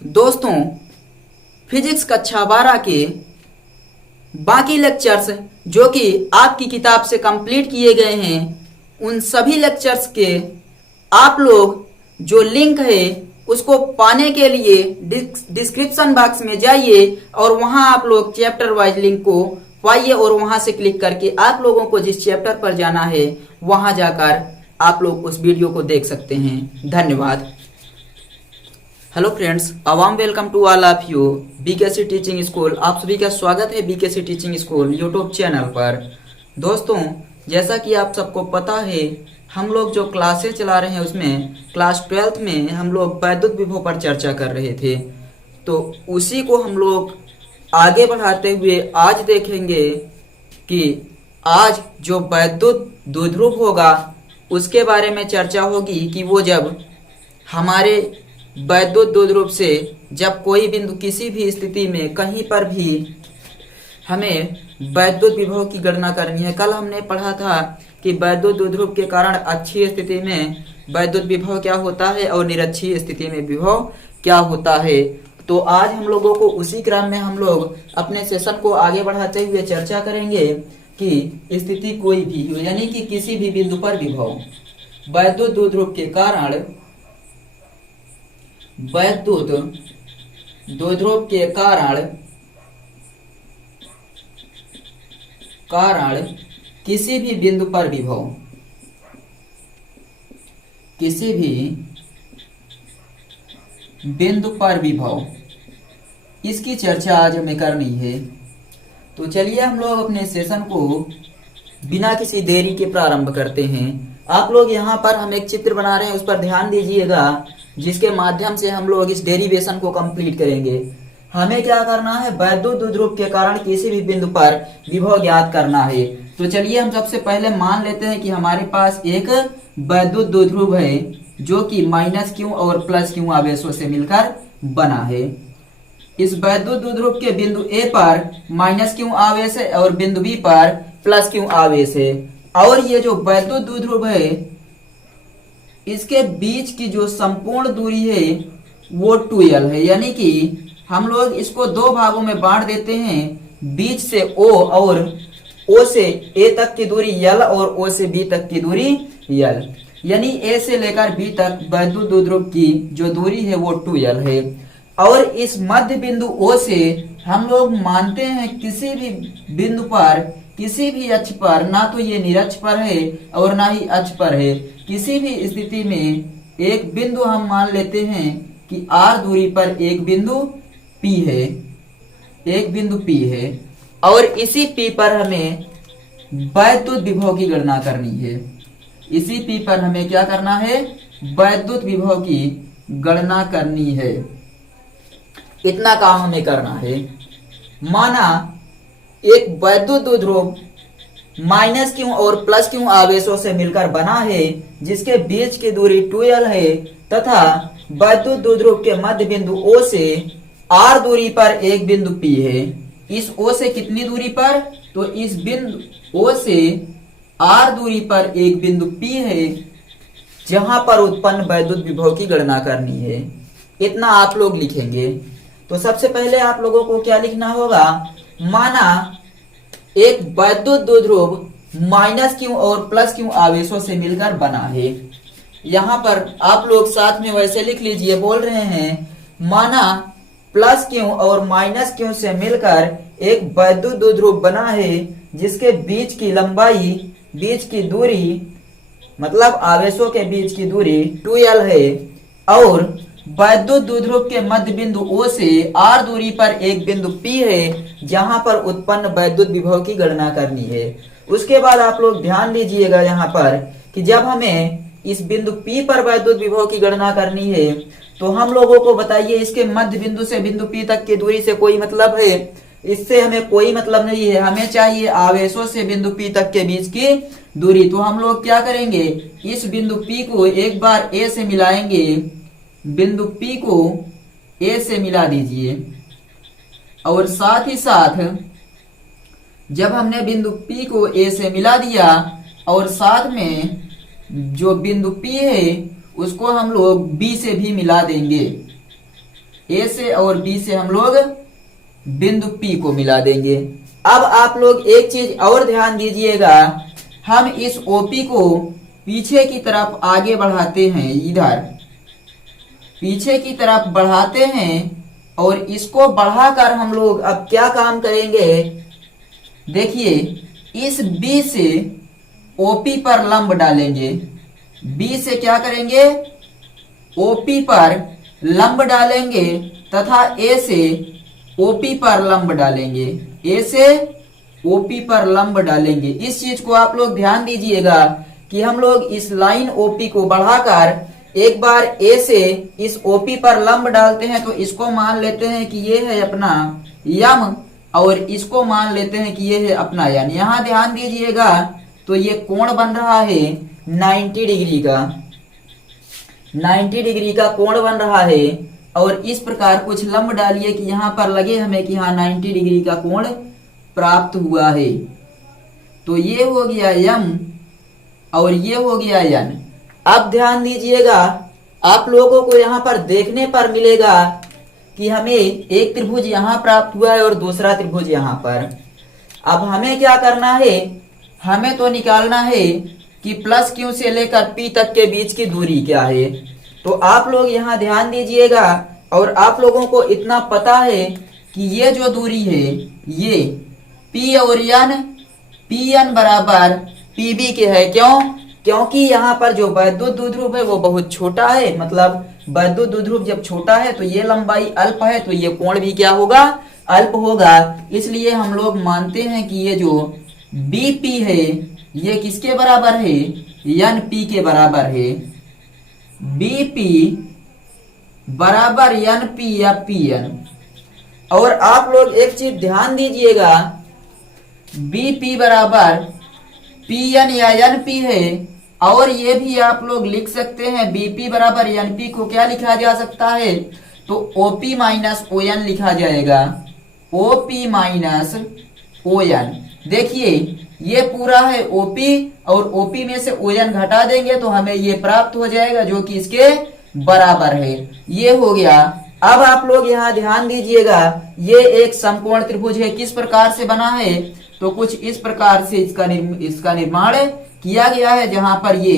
दोस्तों, फिजिक्स कक्षा 12 के बाकी लेक्चर्स जो कि आपकी किताब से कंप्लीट किए गए हैं, उन सभी लेक्चर्स के आप लोग जो लिंक है उसको पाने के लिए डिस्क्रिप्शन बॉक्स में जाइए और वहां आप लोग चैप्टर वाइज लिंक को पाइए और वहां से क्लिक करके आप लोगों को जिस चैप्टर पर जाना है वहां जाकर आप लोग उस वीडियो को देख सकते हैं। धन्यवाद। हेलो फ्रेंड्स, अवाम welcome to all of you BKC teaching school. आप सभी का स्वागत है BKC teaching school YouTube channel पर। दोस्तों, जैसा कि आप सबको पता है, हम लोग जो क्लासेस चला रहे हैं उसमें क्लास 12th में हम लोग वैद्युत विभव पर चर्चा कर रहे थे। तो उसी को हम लोग आगे बढ़ाते हुए आज देखेंगे कि आज जो वैद्युत द्विध्रुव होगा उसके बारे में चर्चा होगी कि वो जब हमारे वैद्युत द्विध्रुव से जब कोई बिंदु किसी भी स्थिति में कहीं पर भी हमें वैद्युत विभव की गणना करनी है। कल हमने पढ़ा था कि वैद्युत द्विध्रुव के कारण अक्षीय स्थिति में वैद्युत विभव क्या होता है और निरक्षीय स्थिति में विभव क्या होता है। तो आज हम लोगों को उसी क्रम में हम लोग अपने सेशन को आगे बढ़ाते हुए चर्चा करेंगे कि स्थिति कोई भी हो, यानी कि किसी भी बिंदु पर विभव वैद्युत द्विध्रुव के कारण वैद्युत द्विध्रुव के कारण किसी भी बिंदु पर विभव, किसी भी बिंदु पर विभव, इसकी चर्चा आज हमें करनी है। तो चलिए हम लोग अपने सेशन को बिना किसी देरी के प्रारंभ करते हैं। आप लोग यहाँ पर हम एक चित्र बना रहे हैं, उस पर ध्यान दीजिएगा, जिसके माध्यम से हम लोग इस डेरिवेशन को कंप्लीट करेंगे। हमें क्या करना है? वैद्युत द्विध्रुव के कारण किसी भी बिंदु पर विभव ज्ञात करना है। तो चलिए हम सबसे पहले मान लेते हैं कि हमारे पास एक वैद्युत द्विध्रुव है जो कि -q और +q आवेशों से मिलकर बना है। इस वैद्युत द्विध्रुव के बिंदु A पर -q आवेश है और बिंदु B पर +q आवेश है। और ये जो वैद्युत द्विध्रुव है, इसके बीच की जो संपूर्ण दूरी है वो 2l है, यानी कि हम लोग इसको दो भागों में बांट देते हैं। बीच से O और O से A तक की दूरी l और O से B तक की दूरी l, यानी A से लेकर B तक वैद्युत द्विध्रुव की जो दूरी है वो 2l है। और इस मध्य बिंदु O से हम लोग मानते हैं किसी भी बिंदु पर, किसी भी अक्ष पर, ना तो ये निरक्ष पर है और ना ही अक्ष पर है, किसी भी स्थिति में एक बिंदु हम मान लेते हैं कि r दूरी पर एक बिंदु P है, एक बिंदु P है। और इसी P पर हमें वैद्युत विभव की गणना करनी है। इसी P पर हमें क्या करना है? वैद्युत विभव की गणना करनी है। इतना काम हमें करना है। माना एक वैद्युत द्विध्रुव -q और +q आवेशों से मिलकर बना है, जिसके बीच की दूरी 2l है, तथा वैद्युत द्विध्रुव के मध्य बिंदु O से r दूरी पर एक बिंदु P है। इस O से कितनी दूरी पर? तो इस बिंदु O से r दूरी पर एक बिंदु P है, जहां पर उत्पन्न वैद्युत विभव की गणना करनी है। इतना आप लोग लिखेंगे। तो सबसे पहले आप लोगों को क्या लिखना होगा? माना एक वैद्युत द्विध्रुव -q और +q आवेशों से मिलकर बना है। यहाँ पर आप लोग साथ में वैसे लिख लीजिए, बोल रहे हैं माना +q और -q से मिलकर एक वैद्युत द्विध्रुव बना है, जिसके बीच की लंबाई, बीच की दूरी, मतलब आवेशों के बीच की दूरी 2l है। और वैद्युत द्विध्रुव के मध्य बिंदु O से r दूरी पर एक बिंदु P है, जहां पर उत्पन्न वैद्युत विभव की गणना करनी है। उसके बाद आप लोग ध्यान दीजिएगा यहाँ पर कि जब हमें इस बिंदु P पर वैद्युत विभव की गणना करनी है, तो हम लोगों को बताइए इसके मध्य बिंदु से बिंदु P तक की दूरी से कोई मतलब है? इससे हमें कोई मतलब नहीं है। हमें चाहिए आवेशों से बिंदु P तक के बीच की दूरी। तो हम लोग क्या करेंगे? इस बिंदु P को एक बार A से मिलाएंगे, बिंदु P को A से मिला दीजिए। और साथ ही साथ जब हमने बिंदु P को A से मिला दिया और साथ में जो बिंदु P है उसको हम लोग B से भी मिला देंगे। ए से और बी से हम लोग बिंदु पी को मिला देंगे। अब आप लोग एक चीज और ध्यान दीजिएगा, हम इस ओपी को पीछे की तरफ आगे बढ़ाते हैं, इधर पीछे की तरफ बढ़ाते हैं और इसको बढ़ाकर हम लोग अब क्या काम करेंगे, देखिए इस बी से ओपी पर लंब डालेंगे। बी से क्या करेंगे, ओपी पर लंब डालेंगे तथा ए से ओपी पर लंब डालेंगे। ए से ओपी पर लंब डालेंगे। इस चीज को आप लोग ध्यान दीजिएगा कि हम लोग इस लाइन ओपी को बढ़ाकर एक बार ए से इस ओपी पर लंब डालते हैं तो इसको मान लेते हैं कि ये है अपना यम और इसको मान लेते हैं कि ये है अपना यन। यहां ध्यान दीजिएगा तो ये कोण बन रहा है 90 डिग्री का, 90 डिग्री का कोण बन रहा है और इस प्रकार कुछ लंब डालिए कि यहां पर लगे हमें कि हाँ 90 डिग्री का कोण प्राप्त हुआ है। तो ये हो गया यम और ये हो गया यन। अब ध्यान दीजिएगा, आप लोगों को यहाँ पर देखने पर मिलेगा कि हमें एक त्रिभुज यहाँ प्राप्त हुआ है और दूसरा त्रिभुज यहाँ पर। अब हमें क्या करना है, हमें तो निकालना है कि प्लस क्यू से लेकर पी तक के बीच की दूरी क्या है। तो आप लोग यहाँ ध्यान दीजिएगा और आप लोगों को इतना पता है कि ये जो दूरी है ये पी और यन, पी एन बराबर पी बी के है। क्यों? क्योंकि यहाँ पर जो वैद्युत द्विध्रुव है वो बहुत छोटा है, मतलब वैद्युत द्विध्रुव जब छोटा है तो ये लंबाई अल्प है तो ये कोण भी क्या होगा, अल्प होगा। इसलिए हम लोग मानते हैं कि ये जो बीपी है ये किसके बराबर है, एन पी के बराबर है। बीपी बराबर एन पी या पी एन। और आप लोग एक चीज ध्यान दीजिएगा, बीपी बराबर पी एन या एन पी है और ये भी आप लोग लिख सकते हैं बीपी बराबर एन पी को क्या लिखा जा सकता है, तो ओपी माइनस ओ एन लिखा जाएगा, ओपी माइनस ओ एन। देखिए ये पूरा है ओपी और ओपी में से ओ एन घटा देंगे तो हमें ये प्राप्त हो जाएगा जो कि इसके बराबर है। ये हो गया। अब आप लोग यहाँ ध्यान दीजिएगा, ये एक समकोण त्रिभुज है, किस प्रकार से बना है, तो कुछ इस प्रकार से इसका निर्माण किया गया है, जहां पर ये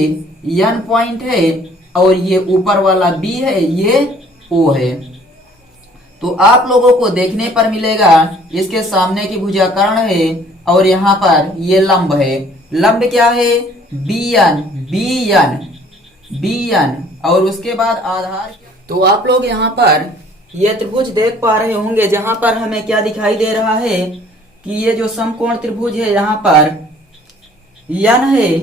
एन पॉइंट है और ये ऊपर वाला बी है, ये ओ है। तो आप लोगों को देखने पर मिलेगा इसके सामने की भुजाकर्ण है और यहाँ पर ये लंब है। लंब क्या है, B N, B N, B N और उसके बाद आधार। तो आप लोग यहाँ पर ये त्रिभुज देख पा रहे होंगे जहां पर हमें क्या दिखाई दे रहा है कि ये जो समकोण त्रिभुज है यहाँ पर एन है,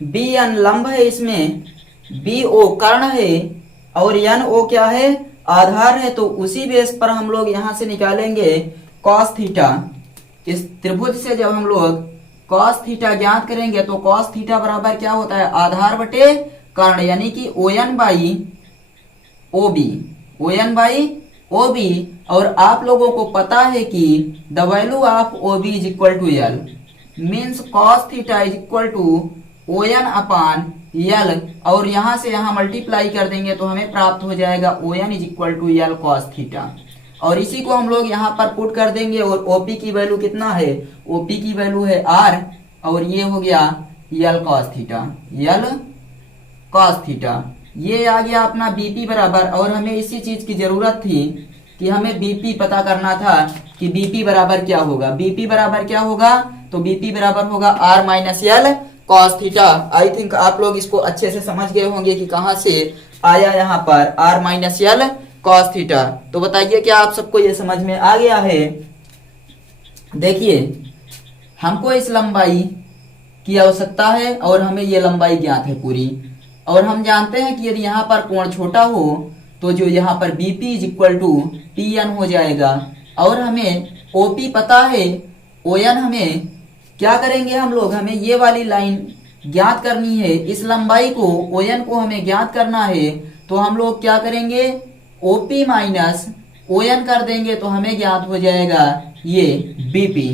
बी एन लंब है, इसमें बी ओ कर्ण है और एन ओ क्या है, आधार है। तो उसी बेस पर हम लोग यहाँ से निकालेंगे कॉस थीटा। इस त्रिभुज से जब हम लोग कॉस थीटा ज्ञात करेंगे तो कॉस थीटा बराबर क्या होता है, आधार बटे कर्ण, यानी कि O N by O B, O N by O B. और आप लोगों को पता है कि the value of O B is equal to L, means cos theta is equal to O N upon L और यहां से यहां मल्टीप्लाई कर देंगे तो हमें प्राप्त हो जाएगा O N is equal to L cos theta. और इसी को हम लोग यहाँ पर पुट कर देंगे और ओपी की वैल्यू कितना है, ओपी की वैल्यू है आर और ये हो गया L cos theta, L cos theta. ये आ गया अपना बीपी बराबर। और हमें इसी चीज की जरूरत थी कि हमें बीपी पता करना था कि बीपी बराबर क्या होगा। बीपी बराबर क्या होगा, तो बीपी बराबर होगा R minus L cos theta. I think आप लोग इसको अच्छे से समझ गए होंगे कि कहां से आया यहाँ पर R minus L cos theta. तो बताइए क्या आप सबको ये समझ में आ गया है। देखिए हमको इस लंबाई की आवश्यकता है और हमें ये लंबाई ज्ञात है पूरी, और हम जानते हैं कि यदि यहाँ पर कोण छोटा हो तो जो यहाँ पर BP is equal to P N हो जाएगा। और हमें ओपी पता है, ओ एन हमें क्या करेंगे हम लोग, हमें ये वाली लाइन ज्ञात करनी है, इस लंबाई को ओ एन को हमें ज्ञात करना है। तो हम लोग क्या करेंगे, ओपी माइनस ओ एन कर देंगे तो हमें ज्ञात हो जाएगा ये बीपी,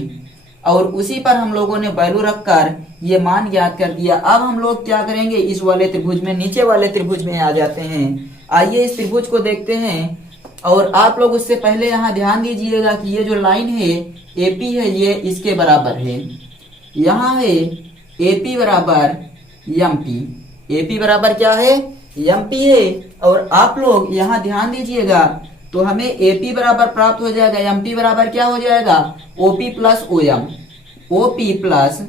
और उसी पर हम लोगों ने वैल्यू रखकर ये मान ज्ञात कर दिया। अब हम लोग क्या करेंगे, इस वाले त्रिभुज में, नीचे वाले त्रिभुज में आ जाते हैं। आइए इस त्रिभुज को देखते हैं। और आप लोग उससे पहले यहाँ ध्यान दीजिएगा कि ये जो लाइन है एपी है ये इसके बराबर है। यहाँ है एपी बराबर एमपी। एपी बराबर क्या है? एमपी है। और आप लोग यहाँ ध्यान दीजिएगा तो हमें एपी बराबर प्राप्त हो जाएगा, एमपी बराबर क्या हो जाएगा? OP plus OM. OP plus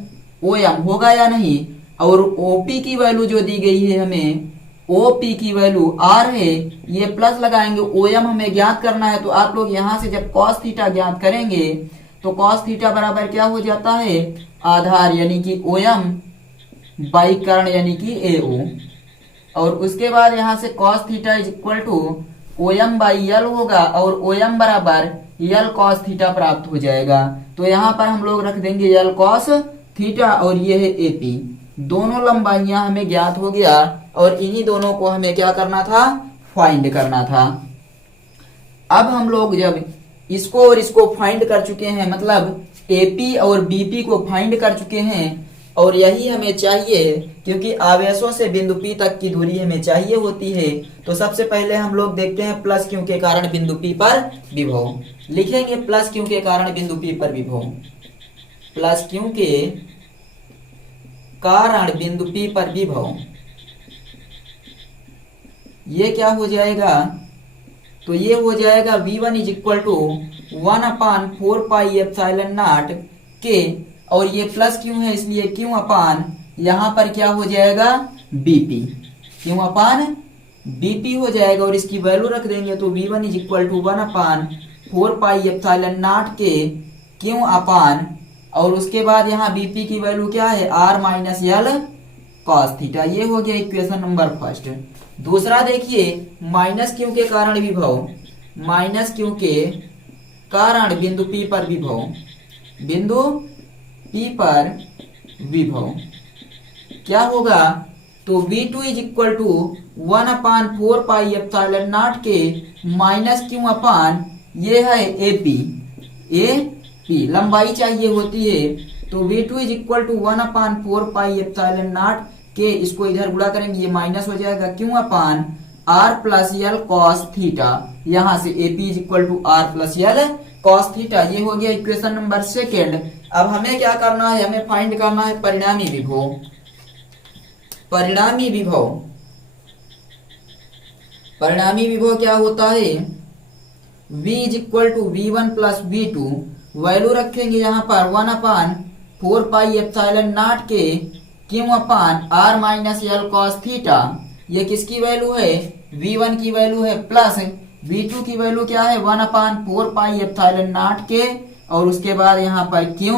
OM होगा या नहीं? और ओपी की वैल्यू जो दी गई है हमें, ओपी की वैल्यू आर है, ये प्लस लगाएंगे, ओएम हमें ज्ञात करना है। तो आप लोग यहां से जब कॉस थीटा ज्ञात करेंगे तो कॉस थीटा बराबर क्या हो जाता है? आधार यानी कि ओएम बाई कर्ण यानी कि एओ। और उसके बाद यहां से cos theta is equal to OM by L होगा और ओएम बराबर यल कॉस थीटा प्राप्त हो जाएगा। तो यहाँ पर हम लोग रख देंगे यल कॉस थीटा और ये है एपी। दोनों लंबाइयां हमें ज्ञात हो गया और इन्हीं दोनों को हमें क्या करना था? फाइंड करना था। अब हम लोग जब इसको और इसको फाइंड कर चुके हैं, मतलब एपी और बीपी को फाइंड कर चुके हैं और यही हमें चाहिए क्योंकि आवेशों से बिंदु पी तक की दूरी हमें चाहिए होती है। तो सबसे पहले हम लोग देखते हैं प्लस क्यू के कारण बिंदु पी पर विभव। लिखेंगे प्लस क्यू के कारण बिंदु पी पर विभव। प्लस क्यू के कारण बिंदु पी पर विभव, ये क्या हो जाएगा? तो ये हो जाएगा V1 is equal to 1/4 pi epsilon naught के, और ये प्लस क्यू है इसलिए क्यू अपान यहां पर क्या हो जाएगा? बीपी। क्यू अपान बीपी हो जाएगा और इसकी वैल्यू रख देंगे तो V1 is equal to 1/4 pi epsilon naught के क्यू अपान, और उसके बाद यहाँ बीपी की वैल्यू क्या है? R minus L cos theta. ये हो गया इक्वेशन नंबर फर्स्ट। दूसरा देखिए माइनस क्यू के कारण विभव, माइनस क्यू के कारण बिंदु पी पर विभव, बिंदु पी पर विभव क्या होगा? तो V2 is equal to 1/4 pi epsilon naught के माइनस क्यू अपान ये है एपी। एपी लंबाई चाहिए होती है तो V2 is equal to 1/4 pi epsilon naught के, इसको इधर गुणा करेंगे ये माइनस हो जाएगा, Q upon R plus L cos theta. यहां से AP is equal to R plus L cos theta. ये हो गया इक्वेशन नंबर सेकेंड। अब हमें क्या करना है? हमें फाइंड करना है परिणामी विभव। परिणामी विभव, परिणामी विभव क्या होता है? V is equal to V1 plus V2, value रखेंगे यहाँ पर 1/4 पाई एप्सिलॉन नॉट के Q upon R minus L cos theta. ये किसकी वैल्यू है? V1 की वैल्यू है, प्लस V2 की वैल्यू क्या है? 1/4 पाई एप्सिलॉन नॉट के, और उसके बाद यहाँ पर Q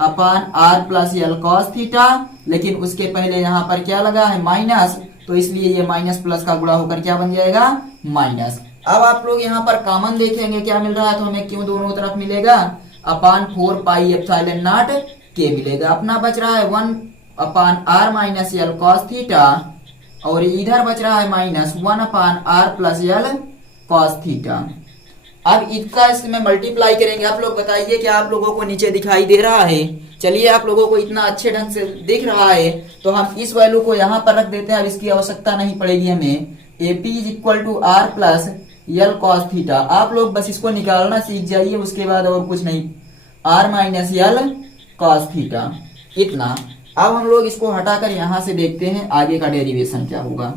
upon R plus L cos theta. लेकिन उसके पहले यहाँ पर क्या लगा है? माइनस, तो इसलिए ये माइनस प्लस का गुणा होकर क्या बन जाएगा? माइनस। अब आप लोग यहाँ पर कॉमन देखेंगे क्या मिल रहा है, तो हमें क्यू दोनों तरफ मिलेगा, अपान 4 पाई एप्सिलॉन नॉट के मिलेगा। अपना बच रहा है 1/r minus L cos theta, और इधर बच रहा है minus 1/r plus L cos theta. अब इसका इसमें मल्टीप्लाई करेंगे। आप लोग बताइए कि आप लोगों को नीचे दिखाई दे रहा है? चलिए, आप लोगों को इतना अच्छे ढंग से दिख रहा है तो हम इस वैल्यू को यहाँ पर रख देते हैं। अब इसकी आवश्यकता नहीं पड़ेगी हमें। AP is equal to R plus L cos theta. आप लोग बस इसको निकालना सीख जाइए, उसके बाद और कुछ नहीं। R minus L cos theta, इतना। अब हम लोग इसको हटाकर यहां से देखते हैं आगे का डेरिवेशन क्या होगा।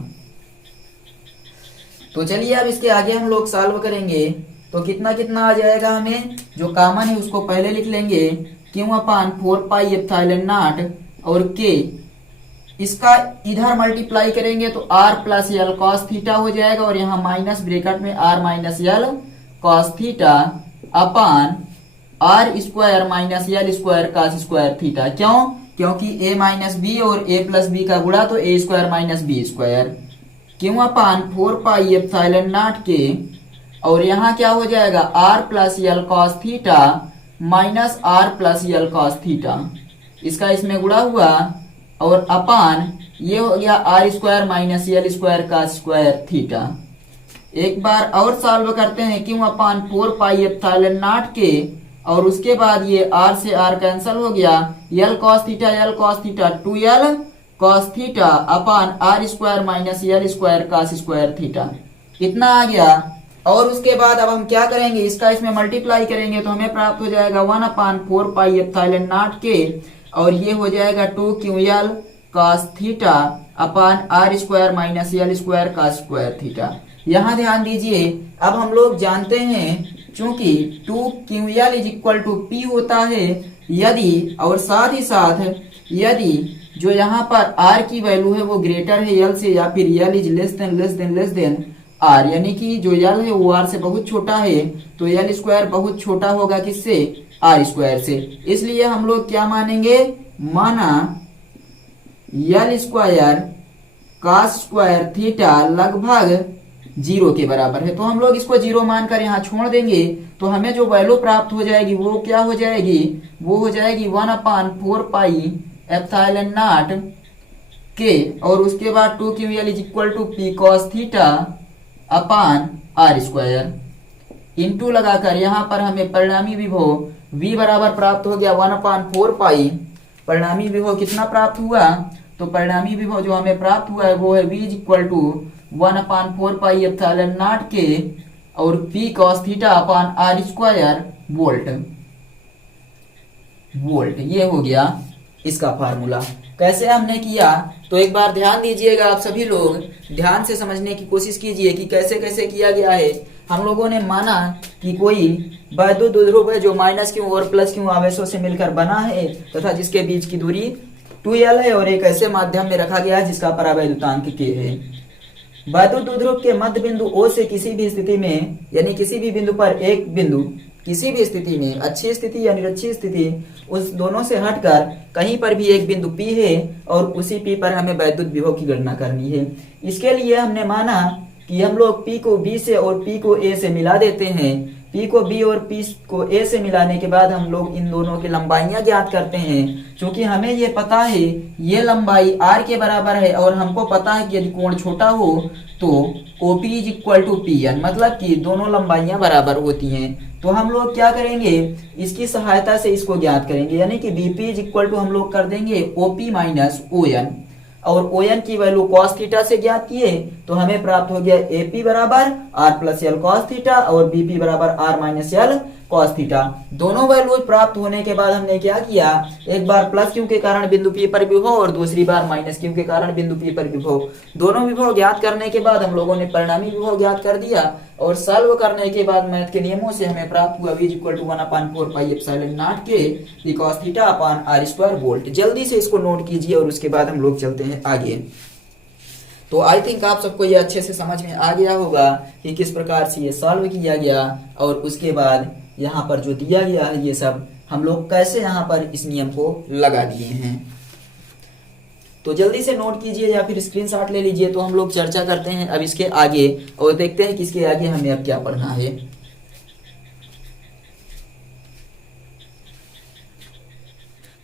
तो चलिए अब इसके आगे हम लोग सॉल्व करेंगे। तो कितना कितना आ जाएगा? हमें जो कॉमन है उसको पहले लिख लेंगे, Q upon 4 pi epsilon naught और के, इसका इधर मल्टीप्लाई करेंगे तो R plus L cos theta हो जाएगा, और यहाँ माइनस ब्रैकेट में R minus L cos theta upon R square minus L square cos square theta. क्यों? क्योंकि a माइनस बी और a प्लस बी का गुणा तो a square minus B square, Q upon 4 pi epsilon naught के, और यहाँ क्या हो जाएगा? R plus L cos theta minus R plus L cos theta, इसका इसमें गुणा हुआ, और अपान ये हो गया R square minus L square cos square theta. एक बार और सॉल्व करते हैं, Q upon 4 pi epsilon naught के, और उसके बाद ये r से r कैंसिल हो गया, L cos theta 2l cos theta upon R square minus L square cos square theta. इतना आ गया। और उसके बाद अब हम क्या करेंगे, इसका इसमें मल्टीप्लाई करेंगे तो हमें प्राप्त हो जाएगा 1/4 पाई एप्सिलॉन नॉट के, और ये हो जाएगा 2 QL cos theta upon R square minus L square cos square theta. यहाँ ध्यान दीजिए, अब हम लोग जानते हैं चूंकि 2QL is equal to P होता है यदि, और साथ ही साथ यदि जो यहाँ पर R की वैल्यू है वो ग्रेटर है L से, या फिर L is less than R, यानी कि जो L है वो R से बहुत छोटा है, तो L स्क्वायर बहुत छोटा होगा किससे, R स्क्वायर से। इसलिए हम लोग क्या मानेंगे, माना L square cos square theta लगभग 0 के बराबर है, तो हम लोग इसको 0 मानकर यहाँ छोड़ देंगे, तो हमें जो वैल्यू प्राप्त हो जाएगी वो क्या हो जाएगी, वो हो जाएगी 1/4 पाई एप्सिलॉन नॉट के, और उसके बाद 2QL is equal to P cos theta upon R square into लगाकर यहाँ पर हमें परिणामी विभव V बराबर प्राप्त हो गया 1/4 पाई। परिणामी विभव कितना प्राप्त हुआ, तो परिणामी विभव जो हमें प्राप्त हुआ है वो है V is equal to 1/4 pi epsilon naught के और P cos theta upon R square volt. ये हो गया इसका फार्मूला। कैसे हमने किया, तो एक बार ध्यान दीजिएगा, आप सभी लोग ध्यान से समझने की कोशिश कीजिए कि कैसे कैसे किया गया है। हम लोगों ने माना कि कोई वैद्युत द्विध्रुव है जो -q और +q आवेशों से मिलकर बना है तथा जिसके बीच की दूरी 2L है, और एक ऐसे माध्यम में रखा गया है जिसका परावैद्युतांक k है। वैद्युत द्विध्रुव के मध्य बिंदु O से किसी भी स्थिति में, यानी किसी भी बिंदु पर एक बिंदु किसी भी स्थिति में, अच्छी स्थिति या निरक्षी स्थिति, उस दोनों से हटकर कहीं पर भी एक बिंदु P है और उसी P पर हमें वैद्युत विभव की गणना करनी है। इसके लिए हमने माना कि हम लोग P को B से और P को A से मिला देते हैं। P को B और P को A से मिलाने के बाद हम लोग इन दोनों की लंबाइयां ज्ञात करते हैं। क्योंकि हमें ये पता है ये लंबाई R के बराबर है, और हमको पता है कि यदि कोण छोटा हो तो OP is equal to PN, मतलब कि दोनों लंबाइयां बराबर होती हैं। तो हम लोग क्या करेंगे, इसकी सहायता से इसको ज्ञात करेंगे, यानी कि BP इज इक्वल टू हम लोग कर देंगे OP माइनस ON, और ON की वैल्यू cos थीटा से ज्ञात किए तो हमें प्राप्त हो गया AP बराबर R plus L cos theta और BP बराबर R minus L cos theta. दोनों वैल्यू प्राप्त होने के बाद हमने क्या किया, एक बार +q के कारण बिंदु P पर विभव और दूसरी बार -q के कारण बिंदु P पर विभव, दोनों विभव ज्ञात करने के बाद हम लोगों ने परिणामी विभव ज्ञात कर दिया, और सॉल्व करने के बाद मैथ के नियमों से हमें प्राप्त हुआ V equal to 1/4 pi epsilon naught के P cos theta upon R square volt. जल्दी से इसको नोट कीजिए और उसके बाद हम लोग चलते हैं आगे। तो आई थिंक आप सबको ये अच्छे से समझ में आ गया होगा कि किस प्रकार से ये सॉल्व किया गया, और उसके बाद यहाँ पर जो दिया गया है ये सब हम लोग कैसे यहाँ पर इस नियम को लगा दिए हैं। तो जल्दी से नोट कीजिए या फिर स्क्रीनशॉट ले लीजिए। तो हम लोग चर्चा करते हैं अब इसके आगे, और देखते हैं कि इसके आगे हमें अब क्या पढ़ना है।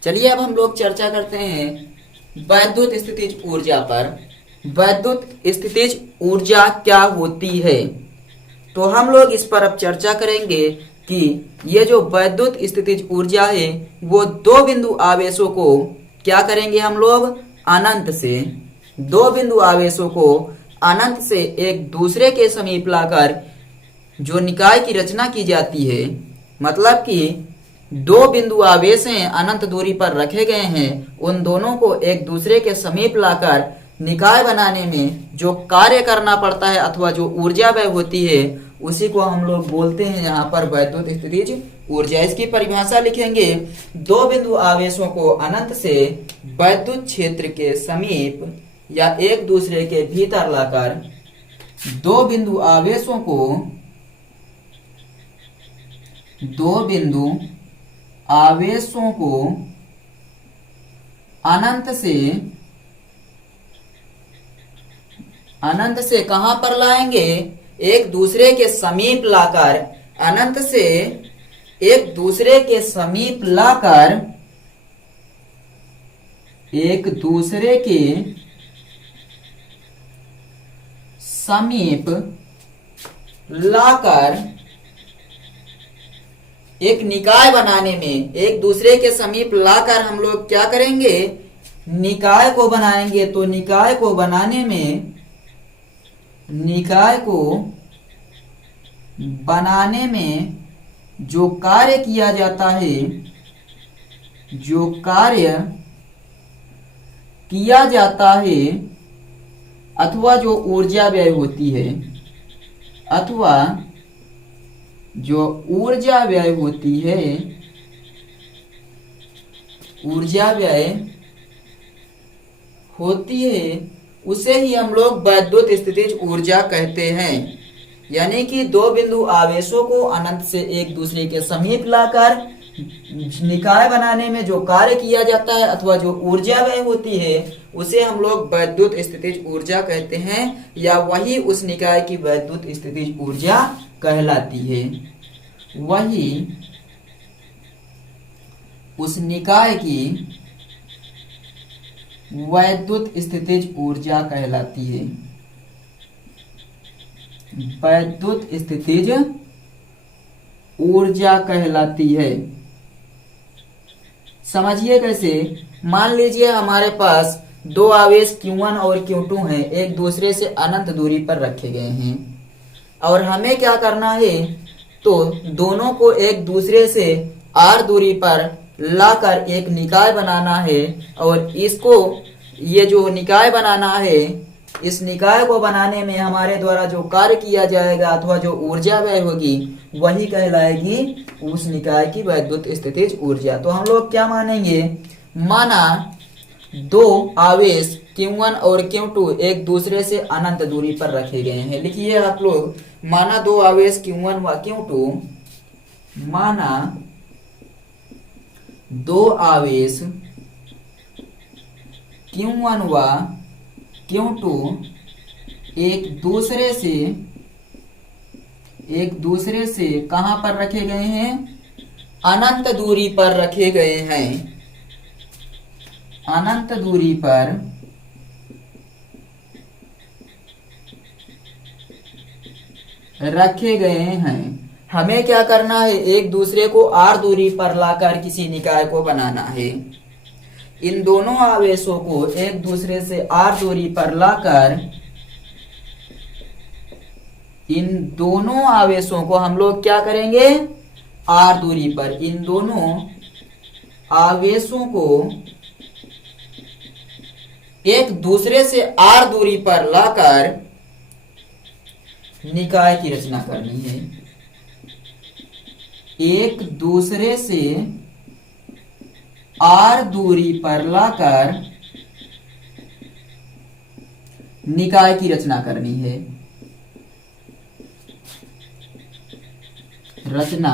चलिए अब हम लोग चर्चा करते हैं वैद्युत स्थितिज ऊर्जा पर। वैद्युत स्थितिज ऊर्जा क्या होती है, तो हम लोग इस पर अब चर्चा करेंगे कि ये जो वैद्युत स्थितिज ऊर्जा है वो दो बिंदु आवेशों को क्या करेंगे, हम लोग अनंत से, दो बिंदु आवेशों को अनंत से एक दूसरे के समीप लाकर जो निकाय की रचना की जाती है, मतलब कि दो बिंदु आवेश हैं अनंत दूरी पर रखे गए हैं, उन दोनों को एक दूसरे के समीप लाकर निकाय बनाने में जो कार्य करना पड़ता है अथवा जो ऊर्जा व्यय होती है उसी को हम लोग बोलते हैं यहाँ पर वैद्युत स्थितिज ऊर्जा। इसकी परिभाषा लिखेंगे, दो बिंदु आवेशों को अनंत से वैद्युत क्षेत्र के समीप या एक दूसरे के भीतर लाकर, दो बिंदु आवेशों को, दो बिंदु आवेशों को अनंत से कहां पर लाएंगे, एक दूसरे के समीप लाकर, अनंत से एक दूसरे के समीप लाकर, एक दूसरे के समीप लाकर एक निकाय बनाने में, एक दूसरे के समीप लाकर हम लोग क्या करेंगे, निकाय को बनाएंगे। तो निकाय को बनाने में, निकाय को बनाने में जो कार्य किया जाता है, जो कार्य किया जाता है अथवा जो ऊर्जा व्यय होती है, अथवा जो ऊर्जा व्यय होती है, ऊर्जा व्यय होती है, उसे ही हम लोग वैद्युत स्थितिज ऊर्जा कहते हैं। यानी कि दो बिंदु आवेशों को अनंत से एक दूसरे के समीप लाकर निकाय बनाने में जो कार्य किया जाता है अथवा जो ऊर्जा व्यय होती है उसे हम लोग वैद्युत स्थितिज ऊर्जा कहते हैं, या वही उस निकाय की वैद्युत स्थितिज ऊर्जा कहलाती है, वही उस निकाय की वैद्युत स्थितिज ऊर्जा कहलाती है, वैद्युत स्थितिज ऊर्जा कहलाती है। समझिए कैसे। मान लीजिए हमारे पास दो आवेश Q1 और Q2 हैं, एक दूसरे से अनंत दूरी पर रखे गए हैं, और हमें क्या करना है, तो दोनों को एक दूसरे से R दूरी पर लाकर एक निकाय बनाना है, और इसको ये जो निकाय बनाना है, इस निकाय को बनाने में हमारे द्वारा जो कार्य किया जाएगा अथवा जो ऊर्जा व्यय होगी वही कहलाएगी उस निकाय की वैद्युत स्थितिज ऊर्जा। तो हम लोग क्या मानेंगे, माना दो आवेश Q1 और Q2 एक दूसरे से अनंत दूरी पर रखे गए हैं। लिखिए आप लोग, माना दो आवेश Q1 व Q2, माना दो आवेश Q1 व Q2 एक दूसरे से कहां पर रखे गए हैं, अनंत दूरी पर रखे गए हैं, अनंत दूरी पर रखे गए हैं। हमें क्या करना है, एक दूसरे को R दूरी पर लाकर किसी निकाय को बनाना है। इन दोनों आवेशों को एक दूसरे से R दूरी पर लाकर, इन दोनों आवेशों को हम लोग क्या करेंगे, R दूरी पर, इन दोनों आवेशों को एक दूसरे से R दूरी पर लाकर निकाय की रचना करनी है। एक दूसरे से R दूरी पर लाकर निकाय की रचना करनी है, रचना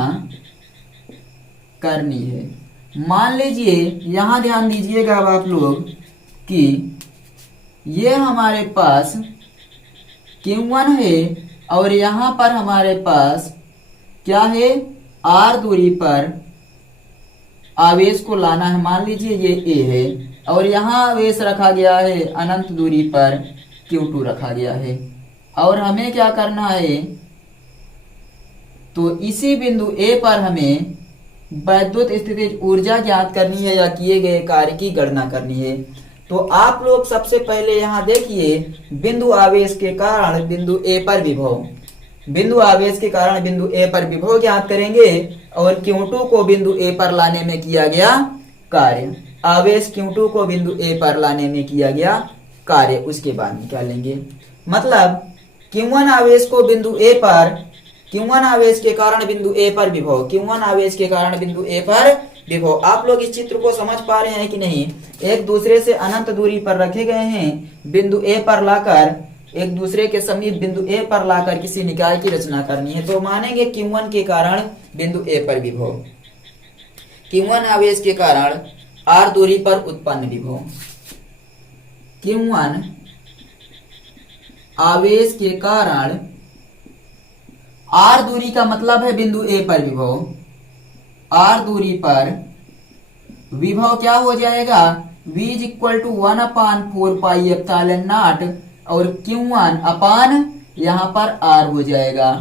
करनी है। मान लीजिए, यहां ध्यान दीजिएगा अब आप लोग कि ये हमारे पास Q1 है और यहां पर हमारे पास क्या है, R दूरी पर आवेश को लाना है। मान लीजिए ये A है और यहाँ आवेश रखा गया है अनंत दूरी पर, Q2 रखा गया है, और हमें क्या करना है, तो इसी बिंदु A पर हमें वैद्युत स्थितिज ऊर्जा ज्ञात करनी है या किए गए कार्य की गणना करनी है। तो आप लोग सबसे पहले यहाँ देखिए, बिंदु आवेश के कारण बिंदु A पर विभव, बिंदु आवेश के कारण बिंदु A पर विभव ज्ञात करेंगे, और Q2 को बिंदु A पर लाने में किया गया कार्य, आवेश Q2 को बिंदु A पर लाने में किया गया कार्य उसके बाद निकालेंगे। मतलब Q1 आवेश को बिंदु A पर, Q1 आवेश के कारण बिंदु A पर विभव, Q1 आवेश के कारण बिंदु A पर विभव। आप लोग इस चित्र को समझ पा रहे हैं कि नहीं। एक दूसरे से अनंत दूरी पर रखे गए हैं, बिंदु A पर लाकर, एक दूसरे के समीप बिंदु A पर लाकर किसी निकाय की रचना करनी है। तो मानेंगे Q1 के कारण बिंदु A पर विभव, Q1 आवेश के कारण R दूरी पर उत्पन्न विभव, Q1 आवेश के कारण R दूरी का मतलब है बिंदु A पर विभव, R दूरी पर विभव क्या हो जाएगा, V is equal to 1/4 pi epsilon naught, और Q1 अपान यहाँ पर R हो जाएगा।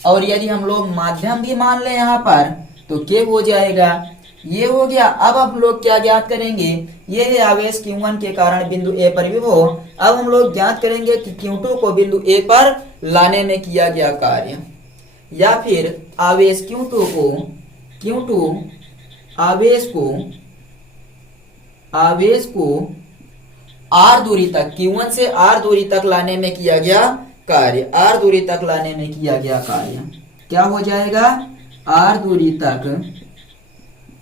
और यदि हम लोग माध्यम भी मान लें यहाँ पर तो K हो जाएगा। ये हो गया। अब हम लोग क्या ज्ञात करेंगे, ये है आवेश Q1 के कारण बिंदु A पर विभव। अब हम लोग ज्ञात करेंगे कि Q2 को बिंदु A पर लाने में किया गया कार्य। या फिर आवेश Q2 आवेश को R दूरी तक, Q1 से R दूरी तक लाने में किया गया कार्य, R दूरी तक लाने में किया गया कार्य क्या हो जाएगा? R दूरी तक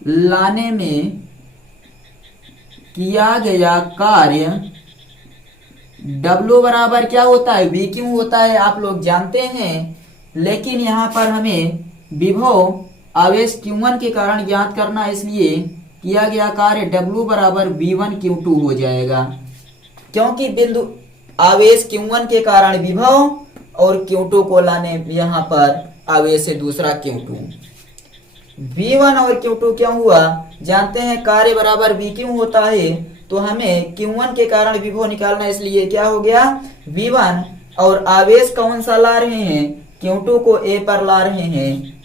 लाने में किया गया कार्य W बराबर क्या होता है? V क्यों होता है आप लोग जानते हैं, लेकिन यहाँ पर हमें विभव आवेश Q1 के कारण ज्ञात करना, इसलिए किया गया कार्य W बराबर V1 Q2 हो जाएगा, क्योंकि बिंदु आवेश Q1 के कारण विभव और Q2 को लाने यहाँ पर आवेश से दूसरा Q2। V1 और Q2 क्यों हुआ जानते हैं, कार्य बराबर V क्यों होता है, तो हमें Q1 के कारण विभव निकालना, इसलिए क्या हो गया V1, और आवेश कौन सा ला रहे हैं? Q2 को A पर ला रहे हैं,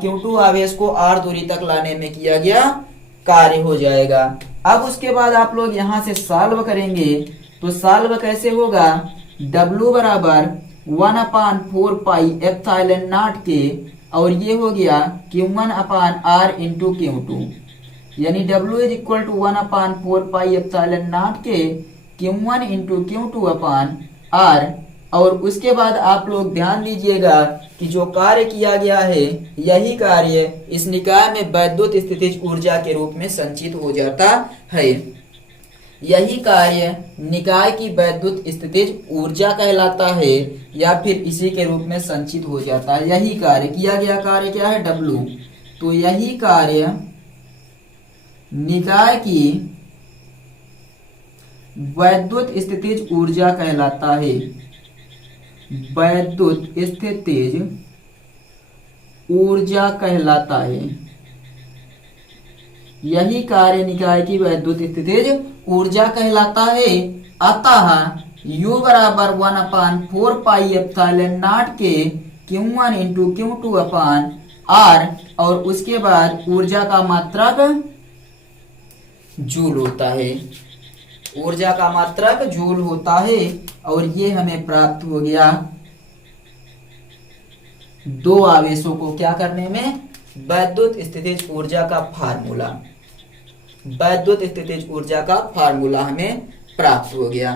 Q2 आवेश को R दूरी तक लाने में किया गया कार्य हो जाएगा। अब उसके बाद आप लोग यहाँ से सॉल्व करेंगे, तो सॉल्व कैसे होगा? W बराबर 1/4 पाई एप्सिलॉन नॉट के, और ये हो गया Q1 अपान R इंटू Q2, यानी W is equal to 1/4 pi epsilon naught के Q1 इंटू Q2 अपान R। और उसके बाद आप लोग ध्यान दीजिएगा कि जो कार्य किया गया है, यही कार्य इस निकाय में वैद्युत स्थितिज ऊर्जा के रूप में संचित हो जाता है। यही कार्य निकाय की वैद्युत स्थितिज ऊर्जा कहलाता है, या फिर इसी के रूप में संचित हो जाता है। यही कार्य किया गया कार्य क्या है? W। तो यही कार्य निकाय की वैद्युत स्थितिज ऊर्जा कहलाता है, वैद्युत स्थितिज ऊर्जा कहलाता है। यही कार्य निकाय की वैद्युत स्थितिज ऊर्जा कहलाता है। अतः U बराबर 1/4 पाई एप्सिलॉन नॉट के Q1 इंटू Q2 अपान R, और उसके बाद ऊर्जा का मात्रक जूल होता है, ऊर्जा का मात्रक जूल होता है। और ये हमें प्राप्त हो गया दो आवेशों को क्या करने में, वैद्युत स्थितिज ऊर्जा का फार्मूला, वैद्युत स्थितिज ऊर्जा का फार्मूला हमें प्राप्त हो गया।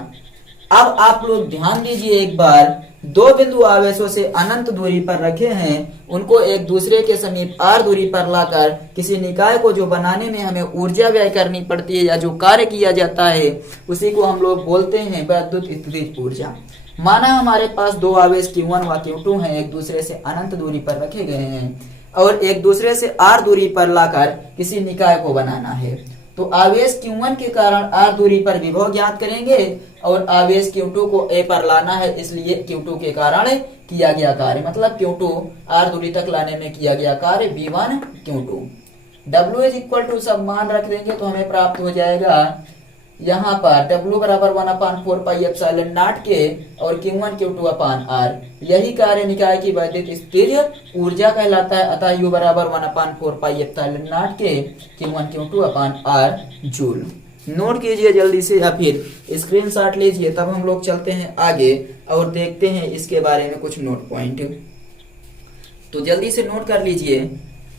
अब आप लोग ध्यान दीजिए एक बार, दो बिंदु आवेशों से अनंत दूरी पर रखे हैं, उनको एक दूसरे के समीप R दूरी पर लाकर किसी निकाय को जो बनाने में हमें ऊर्जा व्यय करनी पड़ती है, या जो कार्य किया जाता है, उसी को हम लोग बोलते हैं वैद्युत स्थितिज ऊर्जा। माना हमारे पास दो आवेश Q1 व Q2 हैं, एक दूसरे से अनंत दूरी पर रखे गए हैं, और एक दूसरे से R दूरी पर लाकर किसी निकाय को बनाना है। तो आवेश Q1 के कारण R दूरी पर विभव ज्ञात करेंगे, और आवेश Q2 को A पर लाना है, इसलिए Q2 के कारण किया गया कार्य, मतलब Q2 R दूरी तक लाने में किया गया कार्य V1 Q2। W is equal to सब मान रख देंगे तो हमें प्राप्त हो जाएगा यहाँ पर W बराबर 1/4 पाई एप्सिलॉन नॉट के और Q1 Q2 अपान R। यही कार्य निकाय की वैद्युत स्थितिज ऊर्जा कहलाता है। अतः U बराबर 1/4 पाई एप्सिलॉन नॉट के Q1 Q2 अपान R जूल। नोट कीजिए जल्दी से या फिर स्क्रीनशॉट लीजिए, तब हम लोग चलते हैं आगे और देखते हैं इसके बारे में कुछ नोट पॉइंट। तो जल्दी से नोट कर लीजिए,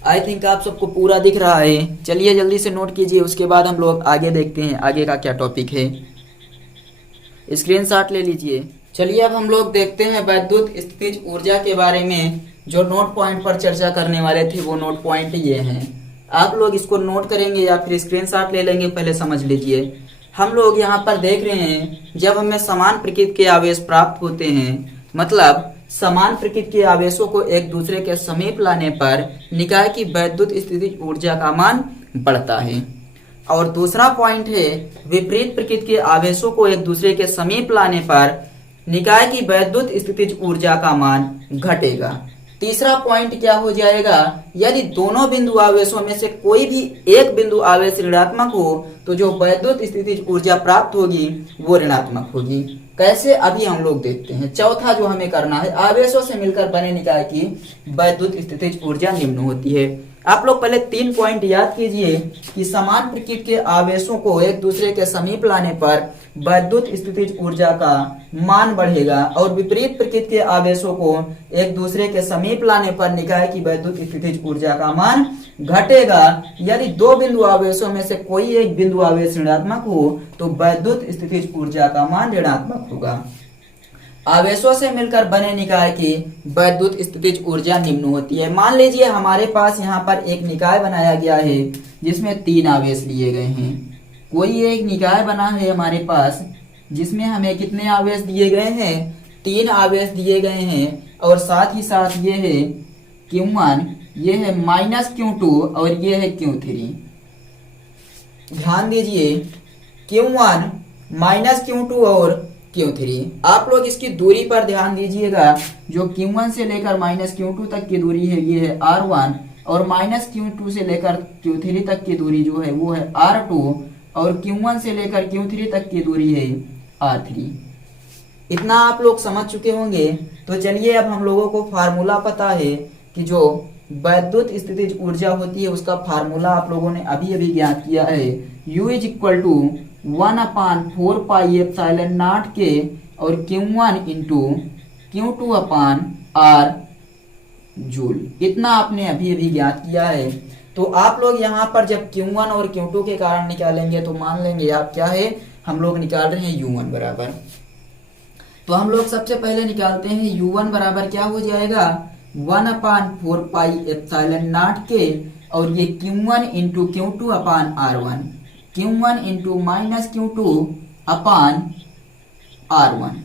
आई थिंक आप सबको पूरा दिख रहा है। चलिए जल्दी से नोट कीजिए, उसके बाद हम लोग आगे देखते हैं आगे का क्या टॉपिक है। स्क्रीनशॉट ले लीजिए। चलिए अब हम लोग देखते हैं वैद्युत स्थितिज ऊर्जा के बारे में। जो नोट पॉइंट पर चर्चा करने वाले थे वो नोट पॉइंट ये हैं। आप लोग इसको नोट करेंगे या फिर स्क्रीनशॉट ले लेंगे, पहले समझ लीजिए। हम लोग यहाँ पर देख रहे हैं, जब हमें समान प्रकृति के आवेश प्राप्त होते हैं, मतलब समान प्रकृति के आवेशों को एक दूसरे के समीप लाने पर निकाय की वैद्युत स्थितिज ऊर्जा का मान बढ़ता है। और दूसरा पॉइंट है, विपरीत प्रकृति के आवेशों को एक दूसरे के समीप लाने पर निकाय की वैद्युत स्थितिज ऊर्जा का मान घटेगा। तीसरा पॉइंट क्या हो जाएगा, यदि दोनों बिंदु आवेशों में से कोई भी एक बिंदु आवेश ऋणात्मक हो तो जो वैद्युत स्थितिज ऊर्जा प्राप्त होगी वो ऋणात्मक होगी। कैसे, अभी हम लोग देखते हैं। चौथा जो हमें करना है, आवेशों से मिलकर बने निकाय की वैद्युत स्थितिज ऊर्जा निम्न होती है। आप लोग पहले 3 पॉइंट याद कीजिए कि समान प्रकृति के आवेशों को एक दूसरे के समीप लाने पर वैद्युत स्थितिज ऊर्जा का मान बढ़ेगा और विपरीत प्रकृति के आवेशों को एक दूसरे के समीप लाने पर निकाय की वैद्युत स्थितिज ऊर्जा का मान घटेगा। यदि दो बिंदु आवेशों में से कोई एक बिंदु आवेश ऋणात्मक हो तो वैद्युत स्थितिज ऊर्जा का मान ऋणात्मक होगा। आवेशों से मिलकर बने निकाय की वैद्युत स्थितिज ऊर्जा निम्न होती है। मान लीजिए हमारे पास यहाँ पर एक निकाय बनाया गया है जिसमें 3 आवेश लिए गए हैं। कोई एक निकाय बना है हमारे पास जिसमें हमें कितने आवेश दिए गए हैं, 3 आवेश दिए गए हैं और साथ ही साथ ये है Q1, ये है -Q2 और ये है Q3। ध्यान दीजिए Q1 -Q2 और Q3। आप लोग इसकी दूरी पर ध्यान दीजिएगा। जो Q1 से लेकर -Q2 तक की दूरी है ये है R1 और -Q2 से लेकर Q3 तक की दूरी जो है वो है R2 और Q1 से लेकर Q3 तक की दूरी है R3। इतना आप लोग समझ चुके होंगे। तो चलिए अब हम लोगों को फार्मूला पता है कि जो वैद्युत स्थितिज ऊर्जा होती है उसका फार्मूला आप लोगों ने अभी अभी ज्ञात किया है। U = 1/4πε0 के और Q1 × Q2/R जूल। इतना आपने अभी अभी ज्ञात किया है। तो आप लोग यहाँ पर जब Q1 और Q2 के कारण निकालेंगे तो मान लेंगे आप क्या है, हम लोग निकाल रहे हैं U1 बराबर। तो हम लोग सबसे पहले निकालते हैं U1 बराबर क्या हो जाएगा, 1/4πε0 के और ये Q1 × Q2/R1, Q1 × -Q2/R1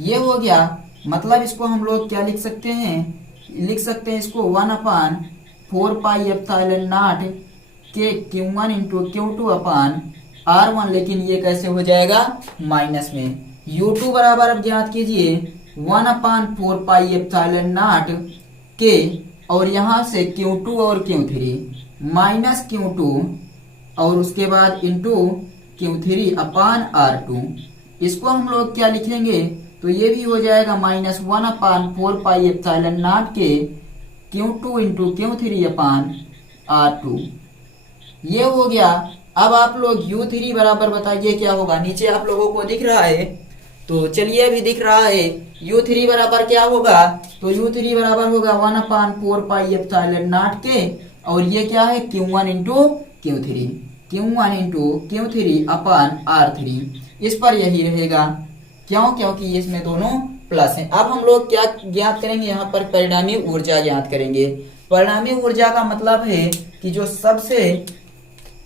ये हो गया। मतलब इसको हम लोग क्या लिख सकते हैं, इसको 1/4πε0 के Q1 × Q2/R1, लेकिन ये कैसे हो जाएगा, माइनस में। U2 बराबर अब ज्ञात कीजिए 1/4πε0 के और यहाँ से Q2 और Q3 -Q2 और उसके बाद इंटू Q3/R2। इसको हम लोग क्या लिखेंगे, तो ये भी हो जाएगा -1/4πε0 के Q2 × Q3/R2। ये हो गया। अब आप लोग U3 बराबर बताइए क्या होगा। नीचे आप लोगों को दिख रहा है, तो चलिए अभी दिख रहा है। U3 बराबर क्या होगा, तो U3 बराबर होगा 1/4πε0 के और ये क्या है Q1 × Q3, Q1 × Q3/R3। इस पर यही रहेगा, क्यों, क्योंकि इसमें दोनों प्लस हैं। अब हम लोग क्या ज्ञात करेंगे, यहाँ पर परिणामी ऊर्जा ज्ञात करेंगे। परिणामी ऊर्जा का मतलब है कि जो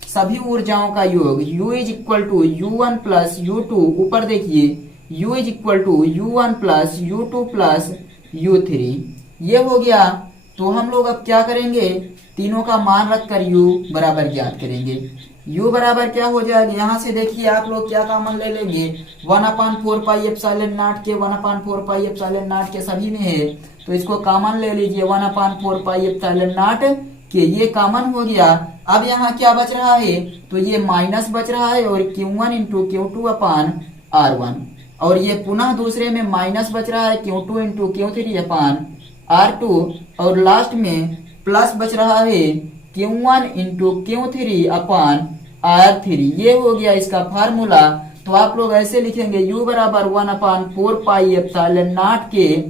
सभी ऊर्जाओं का योग U = U1 + U2, ऊपर देखिए U = U1 + U2 + U3। ये हो गया। तो हम लोग अब क्या करेंगे, तीनों का मान रखकर U बराबर ज्ञात करेंगे। U बराबर क्या हो जाएगा, यहाँ से देखिए आप लोग क्या कॉमन ले लेंगे, 1/4πε0 के 1/4πε0 के सभी में है, तो इसको कॉमन ले लीजिए 1/4πε0 के, ये कॉमन हो गया। अब यहाँ क्या बच रहा है, तो ये माइनस बच रहा है और Q1 × Q2/R1 और ये पुनः दूसरे में माइनस बच रहा है Q2 × Q3/R2 और लास्ट में प्लस बच रहा है Q1 × Q3/R3। ये हो गया इसका फार्मूला। तो आप लोग ऐसे लिखेंगे U बराबर 1/4πε0 के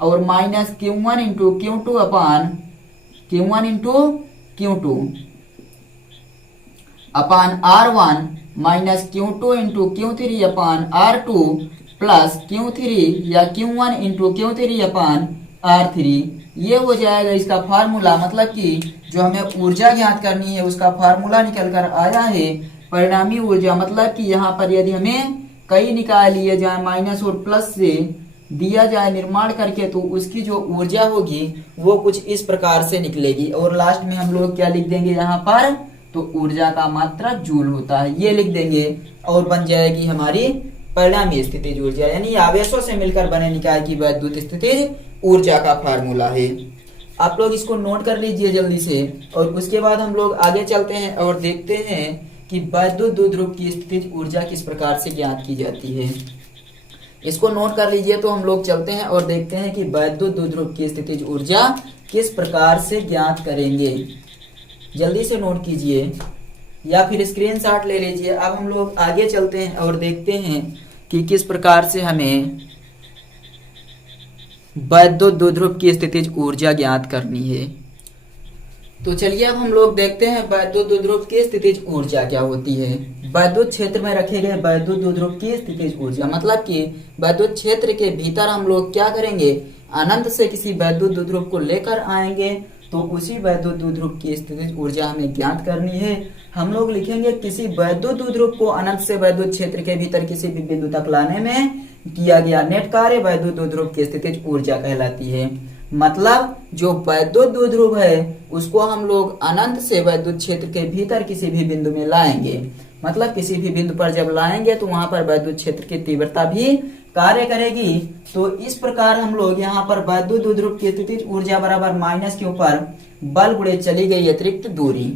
और minus Q1 × Q2/R1 minus Q2 × Q3/R2 plus Q3 या Q1 × Q3/R3। ये हो जाएगा इसका फार्मूला। मतलब कि जो हमें ऊर्जा ज्ञात करनी है उसका फार्मूला निकल कर आया है परिणामी ऊर्जा। मतलब कि यहाँ पर यदि हमें कई निकाल लिए जाए माइनस और प्लस से दिया जाए निर्माण करके, तो उसकी जो ऊर्जा होगी वो कुछ इस प्रकार से निकलेगी और लास्ट में हम लोग क्या लिख देंगे यहाँ पर, तो ऊर्जा का मात्रक जूल होता है, ये लिख देंगे और बन जाएगी हमारी परिणामी स्थितिज ऊर्जा, यानी आवेशों से मिलकर बने निकाय की वैद्युत स्थितिज ऊर्जा का फार्मूला है। आप लोग इसको नोट कर लीजिए जल्दी से और उसके बाद हम लोग आगे चलते हैं और देखते हैं कि वैद्युत द्विध्रुव की स्थितिज ऊर्जा किस प्रकार से ज्ञात की जाती है। इसको नोट कर लीजिए। तो हम लोग चलते हैं और देखते हैं कि वैद्युत द्विध्रुव की स्थितिज ऊर्जा किस प्रकार से ज्ञात करेंगे। जल्दी से नोट कीजिए। या फिर स्क्रीनशॉट ले लीजिए। अब हम लोग आगे चलते हैं और देखते हैं कि किस प्रकार से हमें वैद्युत द्विध्रुव की स्थितिज ऊर्जा ज्ञात करनी है। तो चलिए अब हम लोग देखते हैं वैद्युत द्विध्रुव की स्थितिज ऊर्जा क्या होती है। वैद्युत क्षेत्र में रखे गए वैद्युत द्विध्रुव की स्थितिज ऊर्जा मतलब कि वैद्युत क्षेत्र के भीतर हम लोग क्या करेंगे, अनंत से किसी वैद्युत द्विध्रुव को लेकर आएंगे तो उसी वैद्युत द्विध्रुव की स्थितिज ऊर्जा हमें ज्ञात करनी है। हम लोग लिखेंगे किसी वैद्युत द्विध्रुव को अनंत से वैद्युत क्षेत्र के भीतर किसी भी बिंदु तक लाने में किया गया नेट कार्य वैद्युत द्विध्रुव की स्थितिज ऊर्जा कहलाती है। मतलब जो वैद्युत द्विध्रुव है उसको हम लोग अनंत से वैद्युत क्षेत्र के भीतर किसी भी बिंदु में लाएंगे। मतलब किसी भी बिंदु पर जब लाएंगे तो वहां पर वैद्युत क्षेत्र की तीव्रता भी कार्य करेगी। तो इस प्रकार हम लोग यहाँ पर वैद्युत द्विध्रुव की स्थितिज ऊर्जा बराबर माइनस क्यू पर बल गुणे चली गई अतिरिक्त दूरी।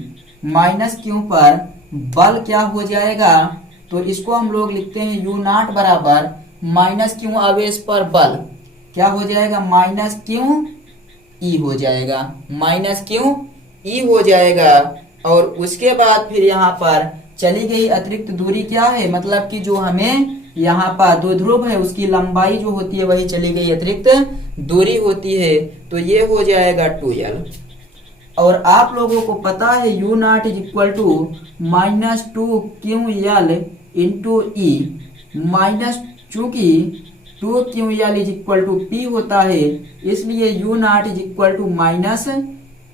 माइनस क्यू पर बल क्या हो जाएगा, तो इसको हम लोग लिखते हैं यू नॉट बराबर माइनस क्यू आवेश पर बल क्या हो जाएगा, माइनस क्यू ई हो जाएगा, माइनस क्यू ई हो जाएगा। और उसके बाद फिर यहाँ पर चली गई अतिरिक्त दूरी क्या है, मतलब कि जो हमें यहाँ पर द्विध्रुव है उसकी लंबाई जो होती है वही चली गई अतिरिक्त दूरी होती है। तो ये हो जाएगा 2l। और आप लोगों को पता है u naught is equal to minus 2ql into E. Minus चूंकि 2ql is equal to P होता है इसलिए u naught is equal to minus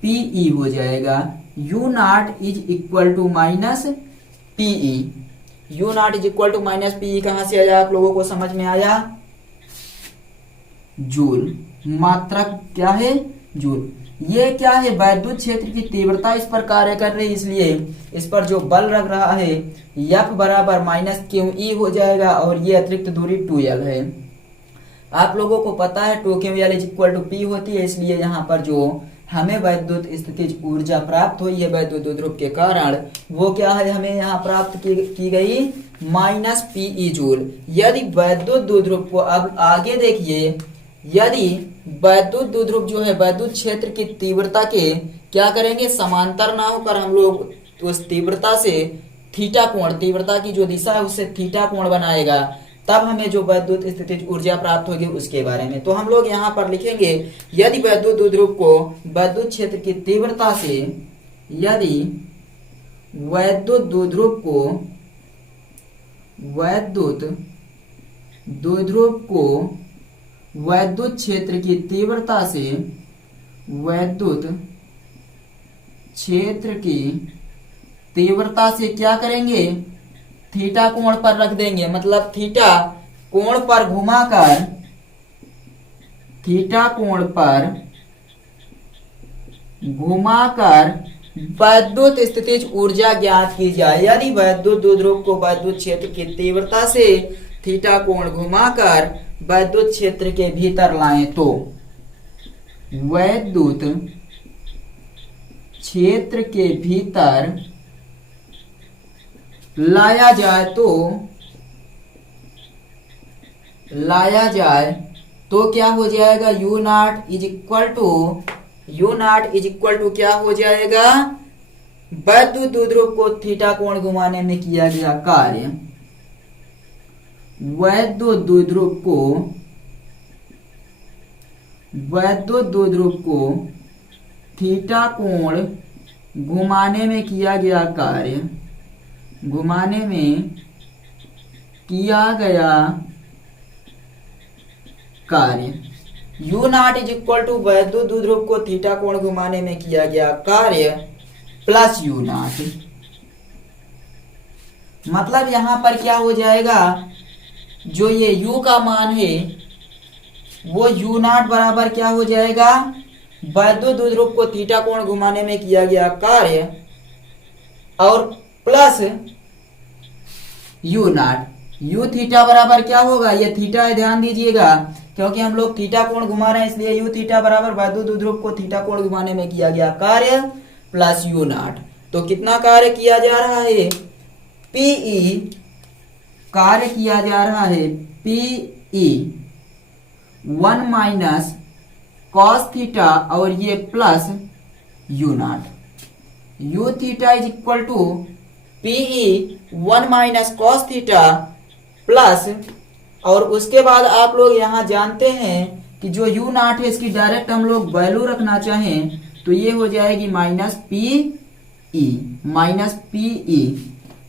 P E हो जाएगा। u naught is equal to minus P E. U naught is equal to minus P E कहां से आया, आप लोगों को समझ में आया, जूल। मात्रा क्या है, जूल। ये क्या है, वैद्युत क्षेत्र की तीव्रता इस पर कार्य कर रही है इसलिए इस पर जो बल लग रहा है F बराबर माइनस क्यू ई हो जाएगा और ये अतिरिक्त दूरी 2l है। आप लोगों को पता है 2ql is equal to P होती है इसलिए यहाँ पर जो हमें वैद्युत स्थितिज ऊर्जा प्राप्त हुई है वैद्युत द्विध्रुव के कारण वो क्या है, हमें यहाँ प्राप्त की गई माइनस पीई जूल। यदि वैद्युत द्विध्रुव को अब आगे देखिए, यदि वैद्युत द्विध्रुव जो है वैद्युत क्षेत्र की तीव्रता के क्या करेंगे, समांतर ना होकर हम लोग उस तीव्रता से थीटा कोण, तीव्रता की जो दिशा है उससे थीटा कोण बनाएगा तब हमें जो वैद्युत स्थितिज ऊर्जा प्राप्त होगी उसके बारे में। तो हम लोग यहाँ पर लिखेंगे यदि वैद्युत द्विध्रुव को वैद्युत क्षेत्र की तीव्रता से, यदि वैद्युत द्विध्रुव को वैद्युत क्षेत्र की तीव्रता से, वैद्युत क्षेत्र की तीव्रता से क्या करेंगे, थीटा कोण पर रख देंगे। मतलब थीटा कोण पर घुमाकर, थीटा कोण पर घुमाकर वैद्युत स्थितिज ऊर्जा ज्ञात की जाए। यदि वैद्युत द्विध्रुव को वैद्युत क्षेत्र की तीव्रता से थीटा कोण घुमाकर वैद्युत क्षेत्र के भीतर लाएं तो वैद्युत क्षेत्र के भीतर लाया जाए तो क्या हो जाएगा, u naught is equal to क्या हो जाएगा, वैद्युत द्विध्रुव को थीटा कोण घुमाने में किया गया कार्य, वैद्युत द्विध्रुव को थीटा कोण घुमाने में किया गया कार्य, घुमाने में किया गया कार्य। u naught is equal to वैद्युत द्विध्रुव को थीटा कोण घुमाने में किया गया कार्य प्लस u नॉट। मतलब यहां पर क्या हो जाएगा, जो ये u का मान है वो u नॉट बराबर क्या हो जाएगा, वैद्युत द्विध्रुव को थीटा कोण घुमाने में किया गया कार्य और plus u naught. u theta बराबर क्या होगा, ये थीटा है, ध्यान दीजिएगा क्योंकि हम लोग थीटा कोण घुमा रहे हैं इसलिए u थीटा बराबर वैद्युत द्विध्रुव को थीटा कोण घुमाने में किया गया कार्य प्लस u नॉट। तो कितना कार्य किया जा रहा है, Pe कार्य किया जा रहा है Pe 1 माइनस कॉस थीटा और ये plus u naught. u theta is equal to P E 1 minus cos theta plus, और उसके बाद आप लोग यहाँ जानते हैं कि जो u नॉट है इसकी डायरेक्ट हम लोग वैल्यू रखना चाहें तो ये हो जाएगी माइनस पीई।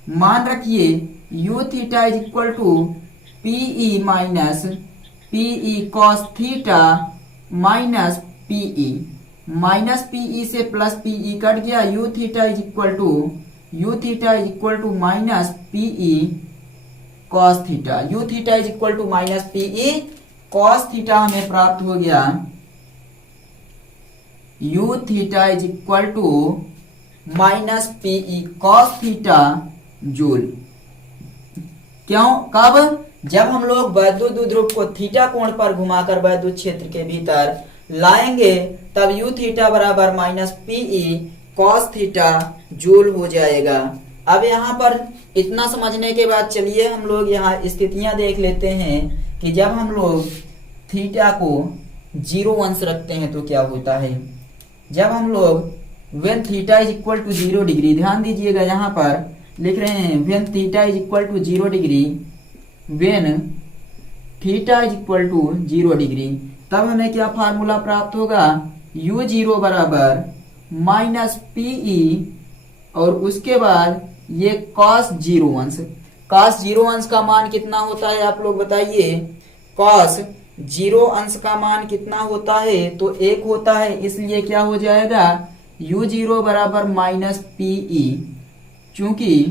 मान रखिए u theta is equal to P E minus P E cos theta minus P E से प्लस पीई कट गया, u theta is equal to minus P E cos theta, u theta is equal to minus P E cos theta हमें प्राप्त हो गया, u theta is equal to minus P E cos theta joule. क्यों, कब? जब हम लोग वैद्युत द्विध्रुव को थीटा कोण पर घुमाकर वैद्युत क्षेत्र के भीतर लाएंगे तब u थीटा बराबर minus P E cos theta joule हो जाएगा। अब यहाँ पर इतना समझने के बाद चलिए हम लोग यहाँ स्थितियां देख लेते हैं कि जब हम लोग थीटा को 0 अंश रखते हैं तो क्या होता है। जब हम लोग when theta is equal to 0 degree, ध्यान दीजिएगा यहाँ पर लिख रहे हैं when theta is equal to 0 degree, when theta is equal to 0 degree, तब हमें क्या फार्मूला प्राप्त होगा, u0 बराबर माइनस पीई और उसके बाद ये cos 0 अंश, cos 0 अंश का मान कितना होता है आप लोग बताइए। cos 0 अंश का मान कितना होता है, तो 1 होता है, इसलिए क्या हो जाएगा u0 बराबर माइनस पीई। चूंकि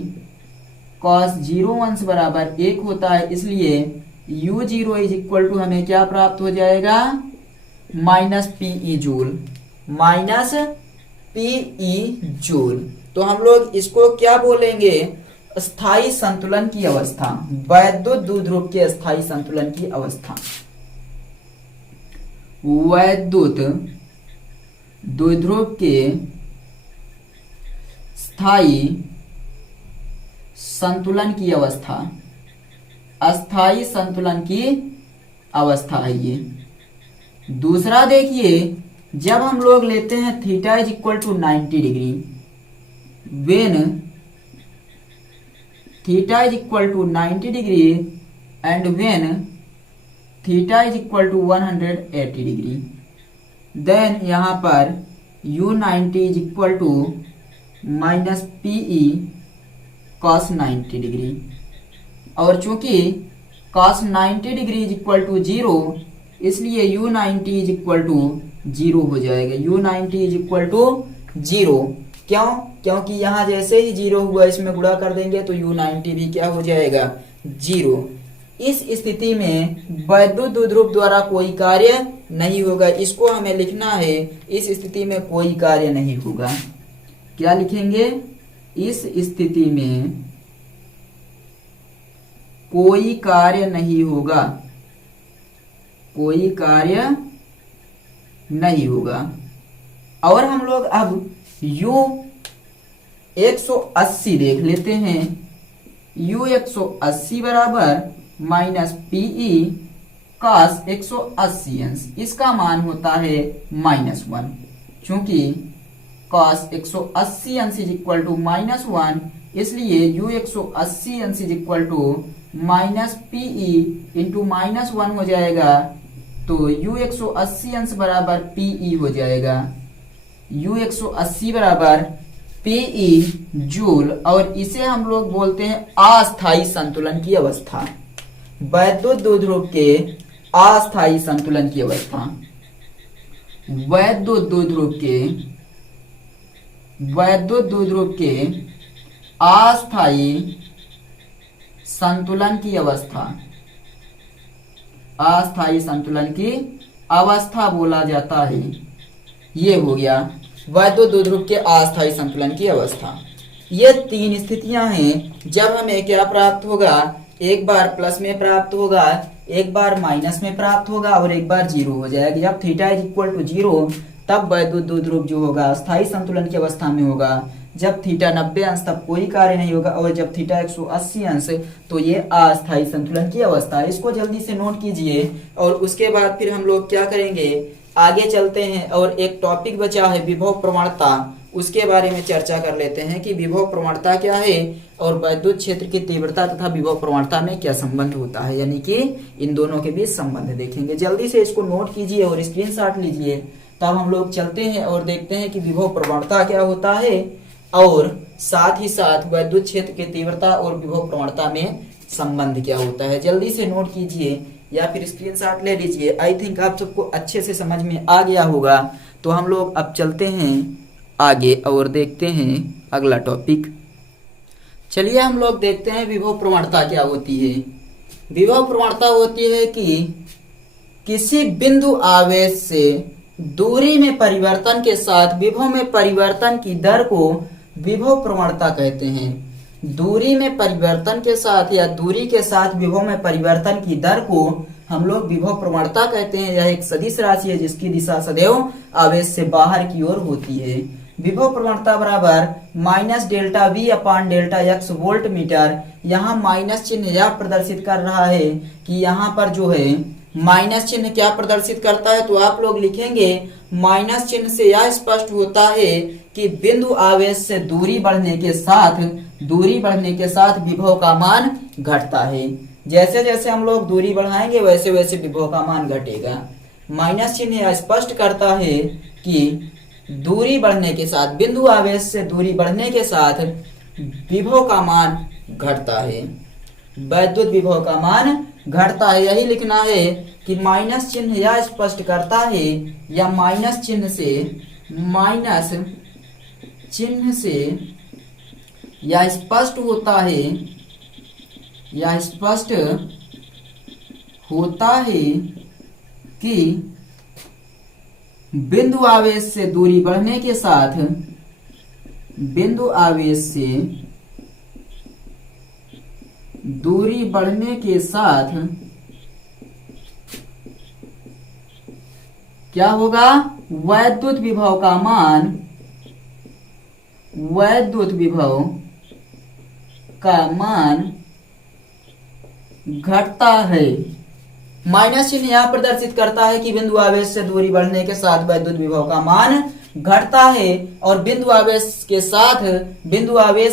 cos 0 अंश बराबर 1 होता है इसलिए u0 इज इक्वल टू हमें क्या प्राप्त हो जाएगा, minus P E joule, minus P E joule. तो हम लोग इसको क्या बोलेंगे, स्थायी संतुलन की अवस्था, वैद्युत द्विध्रुव के स्थायी संतुलन की अवस्था, वैद्युत द्विध्रुव के स्थायी संतुलन की अवस्था, अस्थायी संतुलन की अवस्था है ये। दूसरा देखिए, जब हम लोग लेते हैं theta is equal to 90 degree, when theta is equal to 90 degree and when theta is equal to 180 degree, then यहाँ पर u90 is equal to minus P E cos 90 degree, और चूंकि cos 90 degree is equal to 0 इसलिए u90 is equal to 0 हो जाएगा, u90 is equal to 0। क्यों? क्योंकि यहाँ जैसे ही 0 हुआ इसमें गुणा कर देंगे तो u90 भी क्या हो जाएगा, 0। इस स्थिति में वैद्युत द्विध्रुव द्वारा कोई कार्य नहीं होगा, इसको हमें लिखना है, इस स्थिति में कोई कार्य नहीं होगा। क्या लिखेंगे, इस स्थिति में कोई कार्य नहीं होगा, कोई कार्य नहीं होगा। और हम लोग अब u 180 देख लेते हैं, u 180 बराबर माइनस पीई कॉस 180 अंश, इसका मान होता है -1, चूंकि कॉस 180 अंश इज इक्वल टू -1 इसलिए u 180 अंश is equal to minus P E into -1 हो जाएगा, तो u 180 अंश बराबर पीई हो जाएगा, u 180 बराबर पीई जूल, और इसे हम लोग बोलते हैं अस्थायी संतुलन की अवस्था, वैद्युत द्विध्रुव के अस्थायी संतुलन की अवस्था, वैद्युत द्विध्रुव के अस्थायी संतुलन की अवस्था, अस्थायी संतुलन की अवस्था बोला जाता है। ये हो गया वैद्युत द्विध्रुव के अस्थायी संतुलन की अवस्था। ये 3 स्थितियां हैं जब हमें क्या प्राप्त होगा, एक बार प्लस में प्राप्त होगा, एक बार माइनस में प्राप्त होगा और एक बार 0 हो जाएगा। जब थीटा इज इक्वल टू 0 तब वैद्युत द्विध्रुव जो होगा स्थायी संतुलन की अवस्था में होगा, जब थीटा 90 अंश तब कोई कार्य नहीं होगा, और जब थीटा 180 अंश तो ये अस्थायी संतुलन की अवस्था है। इसको जल्दी से नोट कीजिए और उसके बाद फिर हम लोग क्या करेंगे, आगे चलते हैं। और एक टॉपिक बचा है विभव प्रवणता, उसके बारे में चर्चा कर लेते हैं कि विभव प्रवणता क्या है और वैद्युत क्षेत्र की तीव्रता तथा विभव प्रवणता में क्या संबंध होता है, यानी कि इन दोनों के बीच संबंध देखेंगे। जल्दी से इसको नोट कीजिए और स्क्रीनशॉट लीजिए, तब हम लोग चलते हैं और देखते हैं कि विभव प्रवणता क्या होता है और साथ ही साथ वैद्युत क्षेत्र की तीव्रता और विभव प्रवणता में संबंध क्या होता है। जल्दी से नोट कीजिए या फिर स्क्रीनशॉट ले लीजिए। आई थिंक आप सबको अच्छे से समझ में आ गया होगा। तो हम लोग अब चलते हैं आगे और देखते हैं अगला टॉपिक। चलिए हम लोग देखते हैं विभव प्रवणता क्या होती है। विभव प्रवणता होती है कि किसी बिंदु आवेश से दूरी में परिवर्तन के साथ विभव में परिवर्तन की दर को विभव प्रवणता कहते हैं। दूरी में परिवर्तन के साथ या दूरी के साथ विभव में परिवर्तन की दर को हम लोग विभव प्रवणता कहते हैं। यह एक सदिश राशि है जिसकी दिशा सदैव आवेश से बाहर की ओर होती है। विभव प्रवणता बराबर minus delta V upon delta x volt meter. यहाँ माइनस चिन्ह यह प्रदर्शित कर रहा है कि यहाँ पर जो है माइनस चिन्ह क्या प्रदर्शित करता है, तो आप लोग लिखेंगे माइनस चिन्ह से यह स्पष्ट होता है कि बिंदु आवेश से दूरी बढ़ने के साथ विभव का मान घटता है। जैसे जैसे हम लोग दूरी बढ़ाएंगे वैसे वैसे विभव का मान घटेगा। माइनस चिन्ह यह स्पष्ट करता है कि दूरी बढ़ने के साथ, बिंदु आवेश से दूरी बढ़ने के साथ विभव का मान घटता है, वैद्युत विभव का मान घटता है। यही लिखना है कि माइनस चिन्ह यह स्पष्ट करता है या माइनस चिन्ह से यह स्पष्ट होता है कि बिंदु आवेश से दूरी बढ़ने के साथ क्या होगा, वैद्युत विभव का मान घटता है। माइनस चिन्ह यह प्रदर्शित करता है कि बिंदु आवेश से दूरी बढ़ने के साथ वैद्युत विभव का मान घटता है और बिंदु आवेश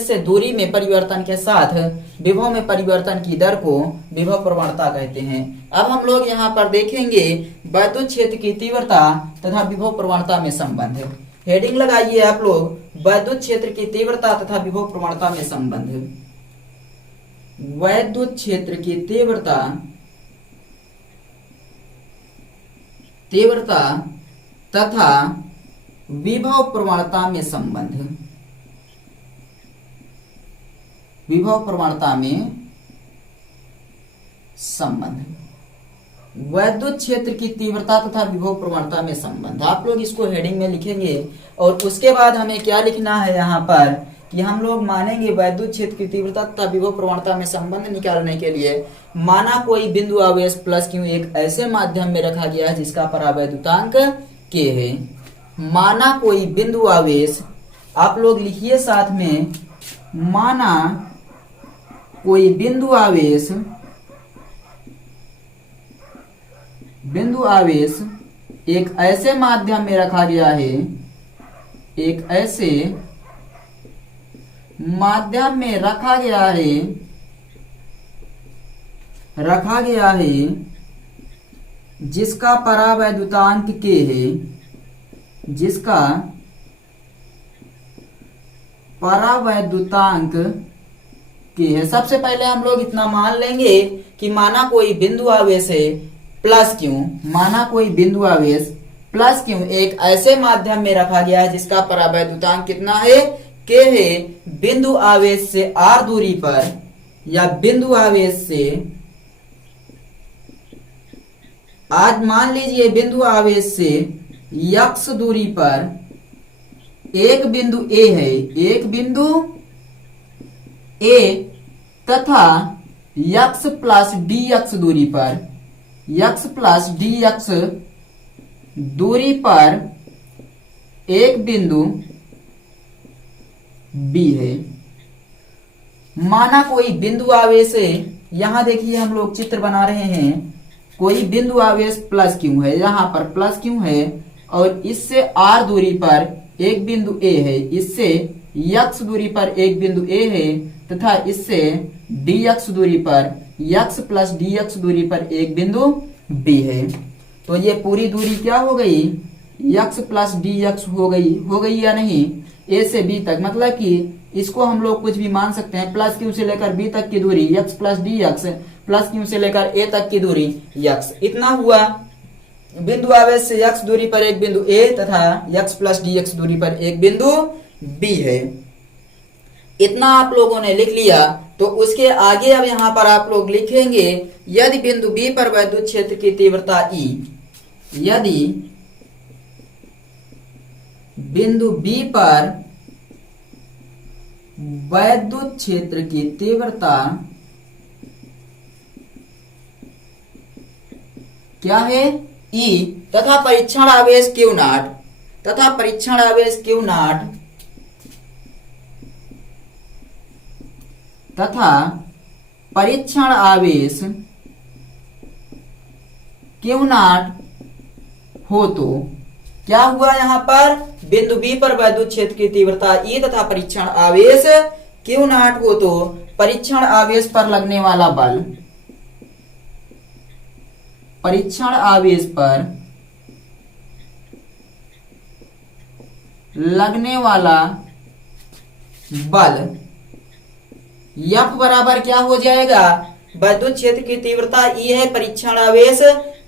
से दूरी में परिवर्तन के साथ विभव में परिवर्तन की दर को विभव प्रवणता कहते हैं। अब हम लोग यहाँ पर देखेंगे वैद्युत क्षेत्र की तीव्रता तथा विभव प्रवणता में संबंध। हेडिंग लगाइए आप लोग, वैद्युत क्षेत्र की तीव्रता तथा विभव प्रवणता में संबंध। वैद्युत क्षेत्र की तीव्रता तथा विभव प्रवणता में संबंध। वैद्युत क्षेत्र की तीव्रता तथा विभव प्रवणता में संबंध, आप लोग इसको हेडिंग में लिखेंगे और उसके बाद हमें क्या लिखना है यहाँ पर कि हम लोग मानेंगे वैद्युत क्षेत्र की तीव्रता तथा विभव प्रवणता में संबंध निकालने के लिए माना कोई बिंदु आवेश प्लस क्यू एक ऐसे माध्यम में रखा गया है जिसका परावैद्युतांक k है। माना कोई बिंदु आवेश, आप लोग लिखिए साथ में, माना कोई बिंदु आवेश एक ऐसे माध्यम में रखा गया है, एक ऐसे माध्यम में रखा गया है जिसका परावैद्युतांक k है, जिसका परावैद्युतांक k है। सबसे पहले हम लोग इतना मान लेंगे कि माना कोई बिंदु आवेश है प्लस क्यू, माना कोई बिंदु आवेश प्लस क्यू एक ऐसे माध्यम में रखा गया है जिसका परावैद्युतांक कितना है, k है। बिंदु आवेश से r दूरी पर या बिंदु आवेश से, आज मान लीजिए बिंदु आवेश से x दूरी पर एक बिंदु A है, एक बिंदु A तथा x प्लस dx दूरी पर, x प्लस dx दूरी पर एक बिंदु B है। माना कोई बिंदु आवेश है, यहां देखिए हम लोग चित्र बना रहे हैं, कोई बिंदु आवेश प्लस क्यू है, यहां पर प्लस क्यू है और इससे r दूरी पर एक बिंदु ए है, इससे x दूरी पर एक बिंदु ए है तथा इससे dx दूरी पर x प्लस dx दूरी पर एक बिंदु b है। तो ये पूरी दूरी क्या हो गई, x प्लस dx हो गई या नहीं, a से b तक, मतलब कि इसको हम लोग कुछ भी मान सकते हैं, प्लस क्यू से लेकर b तक की दूरी x plus dx, plus Q से लेकर a तक की दूरी x, इतना हुआ। बिंदु आवेश से x दूरी पर एक बिंदु a तथा x प्लस dx दूरी पर एक बिंदु b है। इतना आप लोगों ने लिख लिया। तो उसके आगे अब यहां पर आप लोग लिखेंगे, यदि बिंदु B पर वैद्युत क्षेत्र की तीव्रता E, यदि बिंदु B पर वैद्युत क्षेत्र की तीव्रता क्या है, E, तथा परीक्षण आवेश Q नॉट, तथा परीक्षण आवेश Q नॉट, तथा परीक्षण आवेश Q नॉट हो तो क्या हुआ, यहां पर बिंदु B पर वैद्युत क्षेत्र की तीव्रता E तथा परीक्षण आवेश Q नॉट हो तो परीक्षण आवेश पर लगने वाला बल, परीक्षण आवेश पर लगने वाला बल F बराबर क्या हो जाएगा, वैद्युत क्षेत्र की तीव्रता E है, परीक्षण आवेश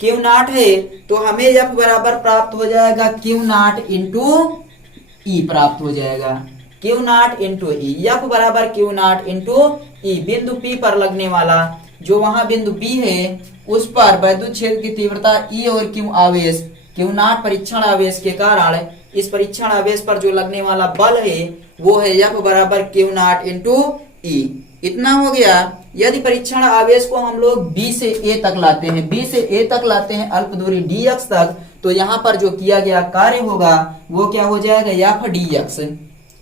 Q नॉट है, तो हमें F बराबर प्राप्त हो जाएगा Q नॉट इंटू E प्राप्त हो जाएगा, Q not into E, F बराबर Q नॉट इंटू E। बिंदु P पर लगने वाला जो वहां बिंदु B है उस पर वैद्युत क्षेत्र की तीव्रता E और Q आवेश, Q नॉट परीक्षण आवेश के कारण इस परीक्षण आवेश पर जो लगने वाला बल है वो है F बराबर Q नॉट इंटू E। इतना हो गया। यदि परीक्षण आवेश को हम लोग B से A तक लाते हैं, B से A तक लाते हैं अल्प दूरी dx तक, तो यहाँ पर जो किया गया कार्य होगा वो क्या हो जाएगा, F dx,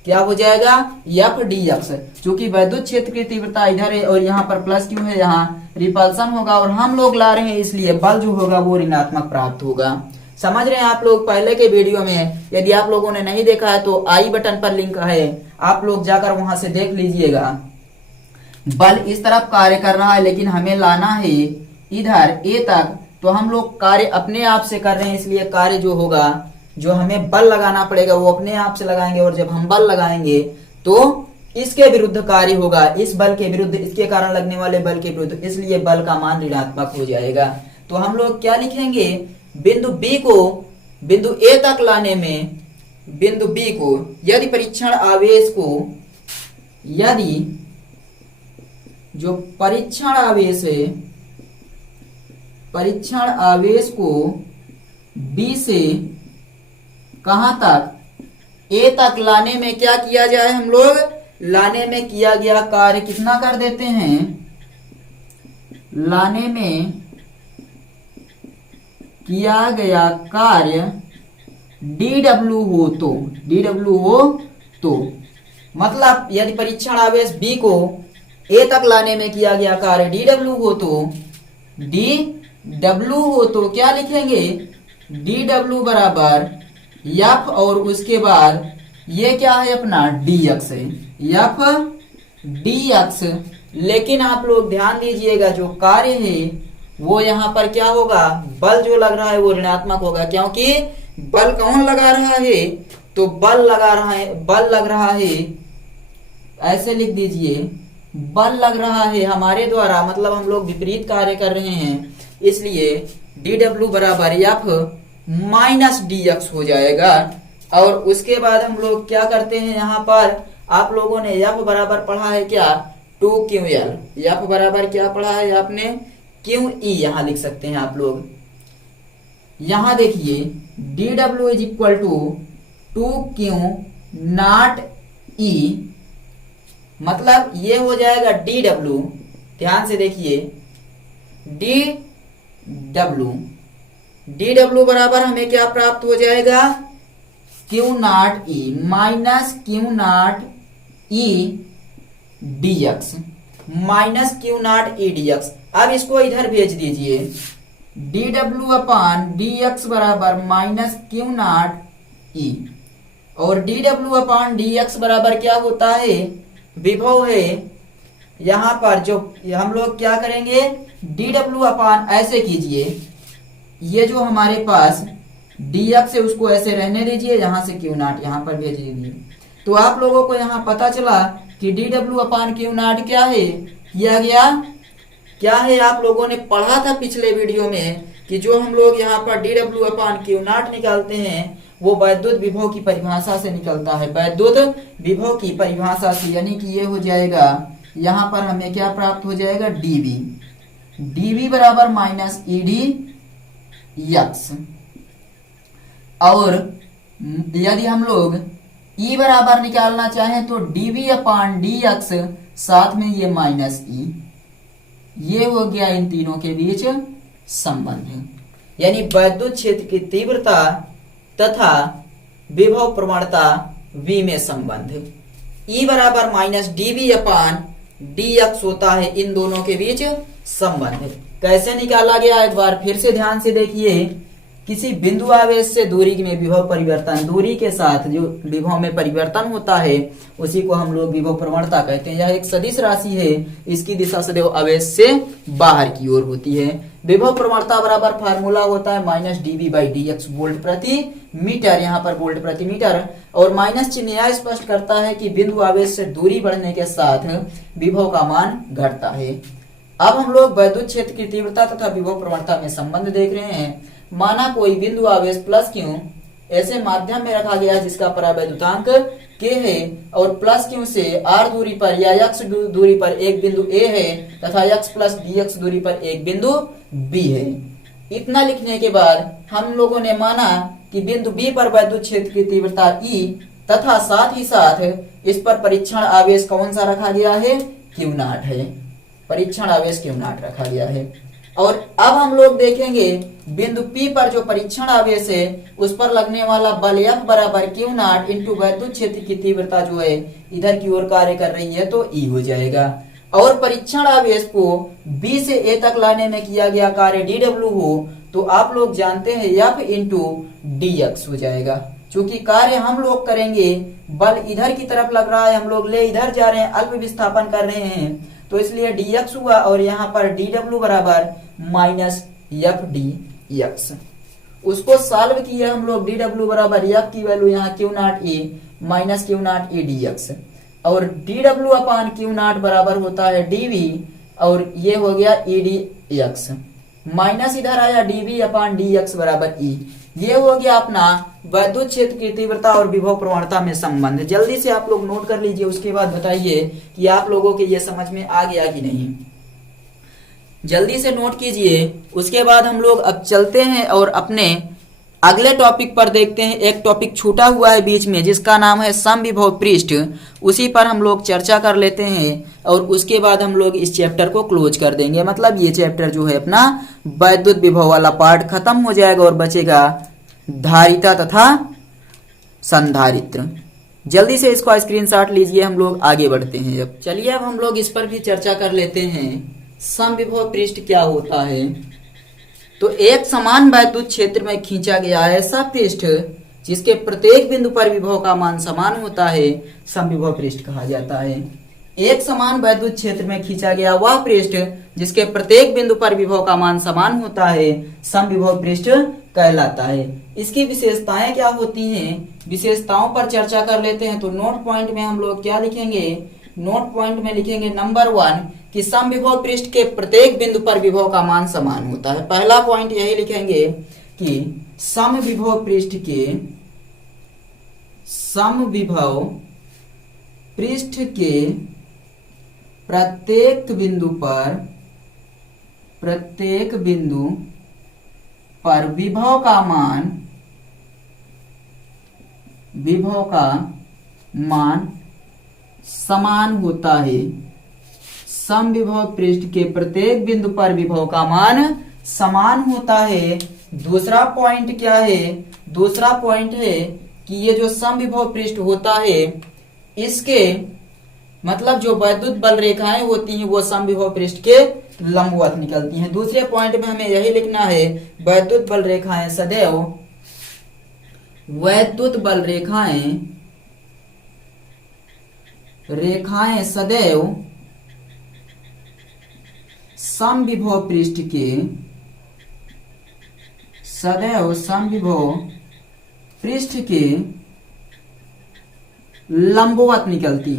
क्या हो जाएगा, F dx। चूंकि वैद्युत क्षेत्र की तीव्रता इधर है और यहाँ पर प्लस क्यू है, यहाँ रिपल्सन होगा और हम लोग ला रहे हैं इसलिए बल जो होगा वो ऋणात्मक प्राप्त होगा। समझ रहे हैं आप लोग। पहले के वीडियो में यदि आप लोगों ने नहीं देखा है तो आई बटन पर लिंक है, आप लोग जाकर वहां से देख लीजिएगा। बल इस तरफ कार्य कर रहा है लेकिन हमें लाना है इधर A तक, तो हम लोग कार्य अपने आप से कर रहे हैं, इसलिए कार्य जो होगा, जो हमें बल लगाना पड़ेगा वो अपने आप से लगाएंगे, और जब हम बल लगाएंगे तो इसके विरुद्ध कार्य होगा, इस बल के विरुद्ध, इसके कारण लगने वाले बल के विरुद्ध, इसलिए बल का मान ऋणात्मक हो जाएगा। तो हम लोग क्या लिखेंगे, बिंदु B को बिंदु A तक लाने में, बिंदु B को यदि परीक्षण आवेश को, यदि जो परीक्षण आवेश है, परीक्षण आवेश को B से कहां तक, A तक लाने में क्या किया जाए, हम लोग लाने में किया गया कार्य कितना कर देते हैं, लाने में किया गया कार्य dw हो तो, dw हो तो, मतलब यदि परीक्षण आवेश B को A तक लाने में किया गया कार्य dw हो तो, dw हो तो क्या लिखेंगे, dw बराबर F, और उसके बाद ये क्या है अपना dx है, F dx। लेकिन आप लोग ध्यान दीजिएगा जो कार्य है वो यहाँ पर क्या होगा, बल जो लग रहा है वो ऋणात्मक होगा, क्योंकि बल कौन लगा रहा है, तो बल लगा रहा है, बल लग रहा है, ऐसे लिख दीजिए, बल लग रहा है हमारे द्वारा, मतलब हम लोग विपरीत कार्य कर रहे हैं, इसलिए dw बराबर F माइनस dx हो जाएगा। और उसके बाद हम लोग क्या करते हैं, यहाँ पर आप लोगों ने F बराबर पढ़ा है क्या, 2ql, F बराबर क्या पढ़ा है आपने, QE, यहाँ लिख सकते हैं आप लोग। यहाँ देखिए dw is equal to 2q naught E, मतलब ये हो जाएगा dw, ध्यान से देखिए, dw बराबर हमें क्या प्राप्त हो जाएगा, Q not E minus Q not E dx, minus Q not E dx। अब इसको इधर भेज दीजिए, dw अपान dx बराबर माइनस Q नॉट E। और dw अपान dx बराबर क्या होता है, विभव है। यहाँ पर जो हम लोग क्या करेंगे, dw अपान ऐसे कीजिए, ये जो हमारे पास dx है उसको ऐसे रहने दीजिए, यहाँ से क्यू नॉट यहाँ पर भेज दीजिए। तो आप लोगों को यहाँ पता चला कि dw अपान क्यू नॉट क्या है, किया गया क्या है, आप लोगों ने पढ़ा था पिछले वीडियो में कि जो हम लोग यहाँ पर dw अपान क्यू नॉट निकालते हैं वो वैद्युत विभव की परिभाषा से निकलता है, वैद्युत विभव की परिभाषा से, यानी कि ये हो जाएगा, यहाँ पर हमें क्या प्राप्त हो जाएगा, dv बराबर माइनस ED(x). और यदि हम लोग E बराबर निकालना चाहें तो dv अपान dx, साथ में ये माइनस E, ये हो गया इन तीनों के बीच संबंध, यानी वैद्युत क्षेत्र की तीव्रता तथा विभव प्रवणता V में संबंध। E बराबर माइनस dv अपान dx होता है इन दोनों के बीच संबंध। कैसे निकाला गया, एक बार फिर से ध्यान से देखिए। किसी बिंदु आवेश से दूरी में विभव परिवर्तन, दूरी के साथ जो विभव में परिवर्तन होता है उसी को हम लोग विभव प्रवणता कहते हैं। यह एक सदिश राशि है, इसकी दिशा सदैव आवेश से बाहर की ओर होती है। विभव प्रवणता बराबर फार्मूला होता है माइनस dv/dx वोल्ट प्रति मीटर, यहाँ पर वोल्ट प्रति मीटर, और माइनस चिन्ह यह स्पष्ट करता है कि बिंदु आवेश से दूरी बढ़ने के साथ विभव का मान घटता है। अब हम लोग वैद्युत क्षेत्र की तीव्रता तथा विभव प्रवणता में संबंध देख रहे हैं। माना कोई बिंदु आवेश प्लस क्यू ऐसे माध्यम में रखा गया जिसका परावैद्युतांक k है, और प्लस क्यू से r दूरी पर या x दूरी पर एक बिंदु A है तथा x प्लस dx दूरी पर एक बिंदु B है। इतना लिखने के बाद हम लोगों ने माना कि बिंदु B पर वैद्युत क्षेत्र की तीव्रता E तथा साथ ही साथ इस पर परीक्षण आवेश कौन सा रखा गया है, Q नॉट है, परीक्षण आवेश Q नॉट रखा गया है। और अब हम लोग देखेंगे बिंदु P पर जो परीक्षण आवेश है उस पर लगने वाला बल F बराबर Q नॉट इंटू वैद्युत क्षेत्र की तीव्रता जो है इधर की ओर कार्य कर रही है तो E हो जाएगा। और परीक्षण आवेश को B से A तक लाने में किया गया कार्य dW हो तो आप लोग जानते हैं F इंटू dx हो जाएगा। चूंकि कार्य हम लोग करेंगे, बल इधर की तरफ लग रहा है, हम लोग ले इधर जा रहे हैं, अल्प विस्थापन कर रहे हैं, तो इसलिए dx हुआ और यहाँ पर dw बराबर माइनस Fdx। उसको सॉल्व किए हम लोग, dw बराबर f की वैल्यू यहाँ Q not E minus Q not E dx, और dw अपान Q नॉट बराबर होता है dv, और ये हो गया E dx, माइनस इधर आया dv अपान dx बराबर E। ये हो गया अपना वैद्युत क्षेत्र की तीव्रता और विभव प्रवणता में संबंध। जल्दी से आप लोग नोट कर लीजिए, उसके बाद बताइए कि आप लोगों के ये समझ में आ गया कि नहीं। जल्दी से नोट कीजिए। उसके बाद हम लोग अब चलते हैं और अपने अगले टॉपिक पर देखते हैं। एक टॉपिक छूटा हुआ है बीच में जिसका नाम है समविभव पृष्ठ, उसी पर हम लोग चर्चा कर लेते हैं और उसके बाद हम लोग इस चैप्टर को क्लोज कर देंगे। मतलब ये चैप्टर जो है अपना वैद्युत विभव वाला पार्ट खत्म हो जाएगा और बचेगा धारिता तथा संधारित्र। जल्दी से इसको स्क्रीनशॉट लीजिए, हम लोग आगे बढ़ते हैं। अब चलिए अब हम लोग इस पर भी चर्चा कर लेते हैं, समविभव पृष्ठ क्या होता है। तो एक समान वैद्युत क्षेत्र में खींचा गया ऐसा पृष्ठ जिसके प्रत्येक बिंदु पर विभव का मान समान होता है समविभव पृष्ठ कहा जाता है। एक समान वैद्युत क्षेत्र में खींचा गया वह पृष्ठ जिसके प्रत्येक बिंदु पर विभव का मान समान होता है समविभव पृष्ठ कहलाता है। इसकी विशेषताएं क्या होती हैं, विशेषताओं पर चर्चा कर लेते हैं। तो नोट पॉइंट में हम लोग क्या लिखेंगे, नोट पॉइंट में लिखेंगे नंबर 1 कि समविभव पृष्ठ के प्रत्येक बिंदु पर विभव का मान समान होता है। पहला पॉइंट यही लिखेंगे कि समविभव पृष्ठ के प्रत्येक बिंदु पर विभव का मान समान होता है। समविभव पृष्ठ के प्रत्येक बिंदु पर विभव का मान समान होता है। दूसरा पॉइंट क्या है, दूसरा पॉइंट है कि ये जो समविभव पृष्ठ होता है इसके मतलब जो वैद्युत बल रेखाएं होती हैं वो समविभव पृष्ठ के लंबवत निकलती हैं। दूसरे पॉइंट में हमें यही लिखना है वैद्युत बल रेखाएं सदैव वैद्युत बल रेखाएं सदैव समविभव पृष्ठ के लंबवत निकलती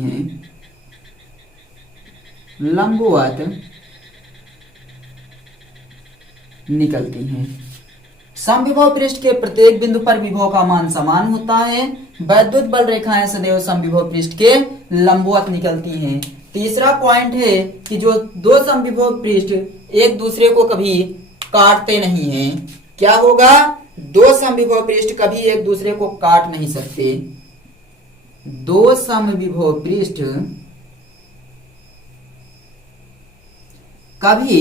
हैं। समविभव पृष्ठ के प्रत्येक बिंदु पर विभव का मान समान होता है। वैद्युत बल रेखाएं सदैव समविभव पृष्ठ के लंबवत निकलती हैं। तीसरा पॉइंट है कि जो दो समविभव पृष्ठ एक दूसरे को कभी काटते नहीं हैं। क्या होगा? दो समविभव पृष्ठ कभी एक दूसरे को काट नहीं सकते। दो समविभव पृष्ठ कभी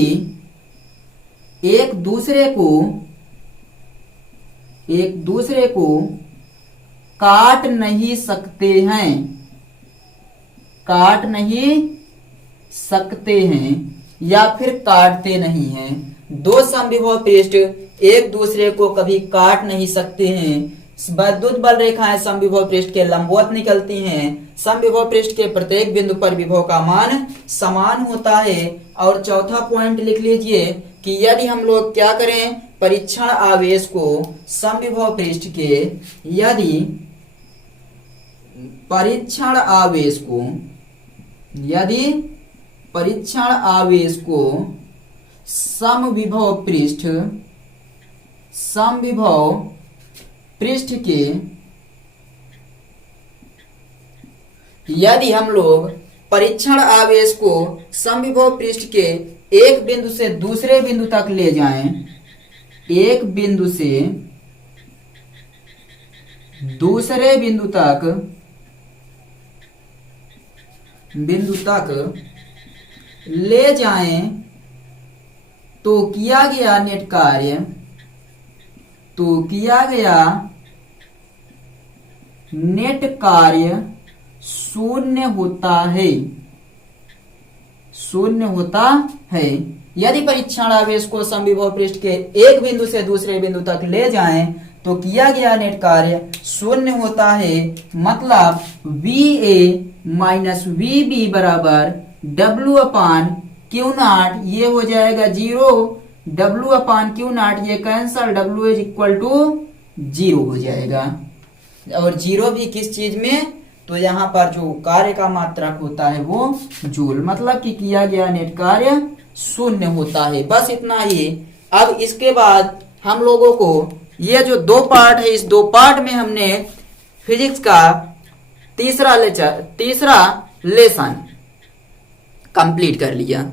एक दूसरे को काट नहीं सकते हैं या फिर काटते नहीं हैं। दो समविभव पृष्ठ एक दूसरे को कभी काट नहीं सकते हैं। वैद्युत बल रेखाएं समविभव पृष्ठ के लंबवत निकलती हैं। समविभव पृष्ठ के प्रत्येक बिंदु पर विभव का मान समान होता है। और चौथा पॉइंट लिख लीजिए कि यदि हम लोग क्या करें, परीक्षण आवेश को समविभव पृष्ठ के यदि परीक्षण आवेश को समविभव पृष्ठ के यदि हम लोग परीक्षण आवेश को समविभव पृष्ठ के एक बिंदु से दूसरे बिंदु तक ले जाएं, एक बिंदु से दूसरे बिंदु तक ले जाएं, तो किया गया नेट कार्य शून्य होता है। यदि परीक्षण आवेश को समविभव पृष्ठ के एक बिंदु से दूसरे बिंदु तक ले जाएं, तो किया गया नेट कार्य शून्य होता है। मतलब VA माइनस VB बराबर W/Q0, ये हो जाएगा 0। W/Q0 ये cancel, W is equal to 0 हो जाएगा। और 0 भी किस चीज में? तो यहाँ पर जो कार्य का मात्रक होता है वो जूल, मतलब कि किया गया नेट कार्य शून्य होता है। बस इतना ही। अब इसके बाद हम लोगों को ये जो दो पार्ट है, इस दो पार्ट में हमने फिजिक्स का तीसरा लेसन कंप्लीट कर लिया,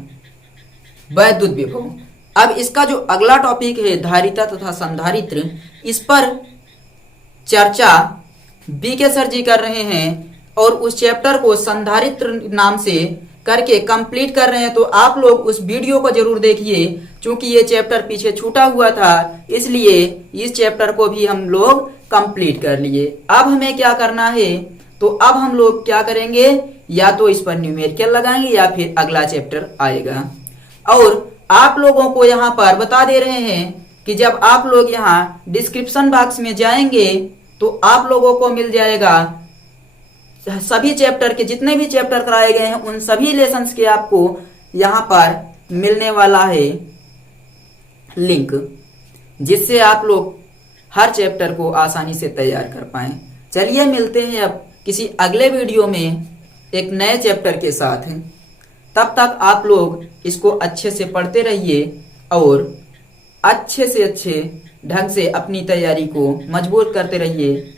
वैद्युत विभव। अब इसका जो अगला टॉपिक है धारिता तथा संधारित्र, इस पर चर्चा बीके सर जी कर रहे हैं और उस चैप्टर को संधारित्र नाम से करके कंप्लीट कर रहे हैं। तो आप लोग उस वीडियो को जरूर देखिए, क्योंकि ये चैप्टर पीछे छूटा हुआ था, इसलिए इस चैप्टर को भी हम लोग कंप्लीट कर लिए। अब हमें क्या करना है? तो अब हम लोग क्या करेंगे, या तो इस पर न्यूमेरिकल लगाएंगे या फिर अगला चैप्टर आएगा। और आप लोगों को यहाँ पर बता दे रहे हैं कि जब आप लोग यहाँ डिस्क्रिप्शन बॉक्स में जाएंगे तो आप लोगों को मिल जाएगा सभी चैप्टर के, जितने भी चैप्टर कराए गए हैं उन सभी लेसन्स के आपको यहाँ पर मिलने वाला है लिंक, जिससे आप लोग हर चैप्टर को आसानी से तैयार कर पाएं। चलिए मिलते हैं अब किसी अगले वीडियो में एक नए चैप्टर के साथ। तब तक आप लोग इसको अच्छे से पढ़ते रहिए और अच्छे से अच्छे ढंग से अपनी तैयारी को मजबूत करते रहिए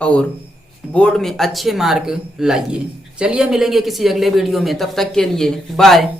और बोर्ड में अच्छे मार्क लाइए। चलिए मिलेंगे किसी अगले वीडियो में, तब तक के लिए बाय।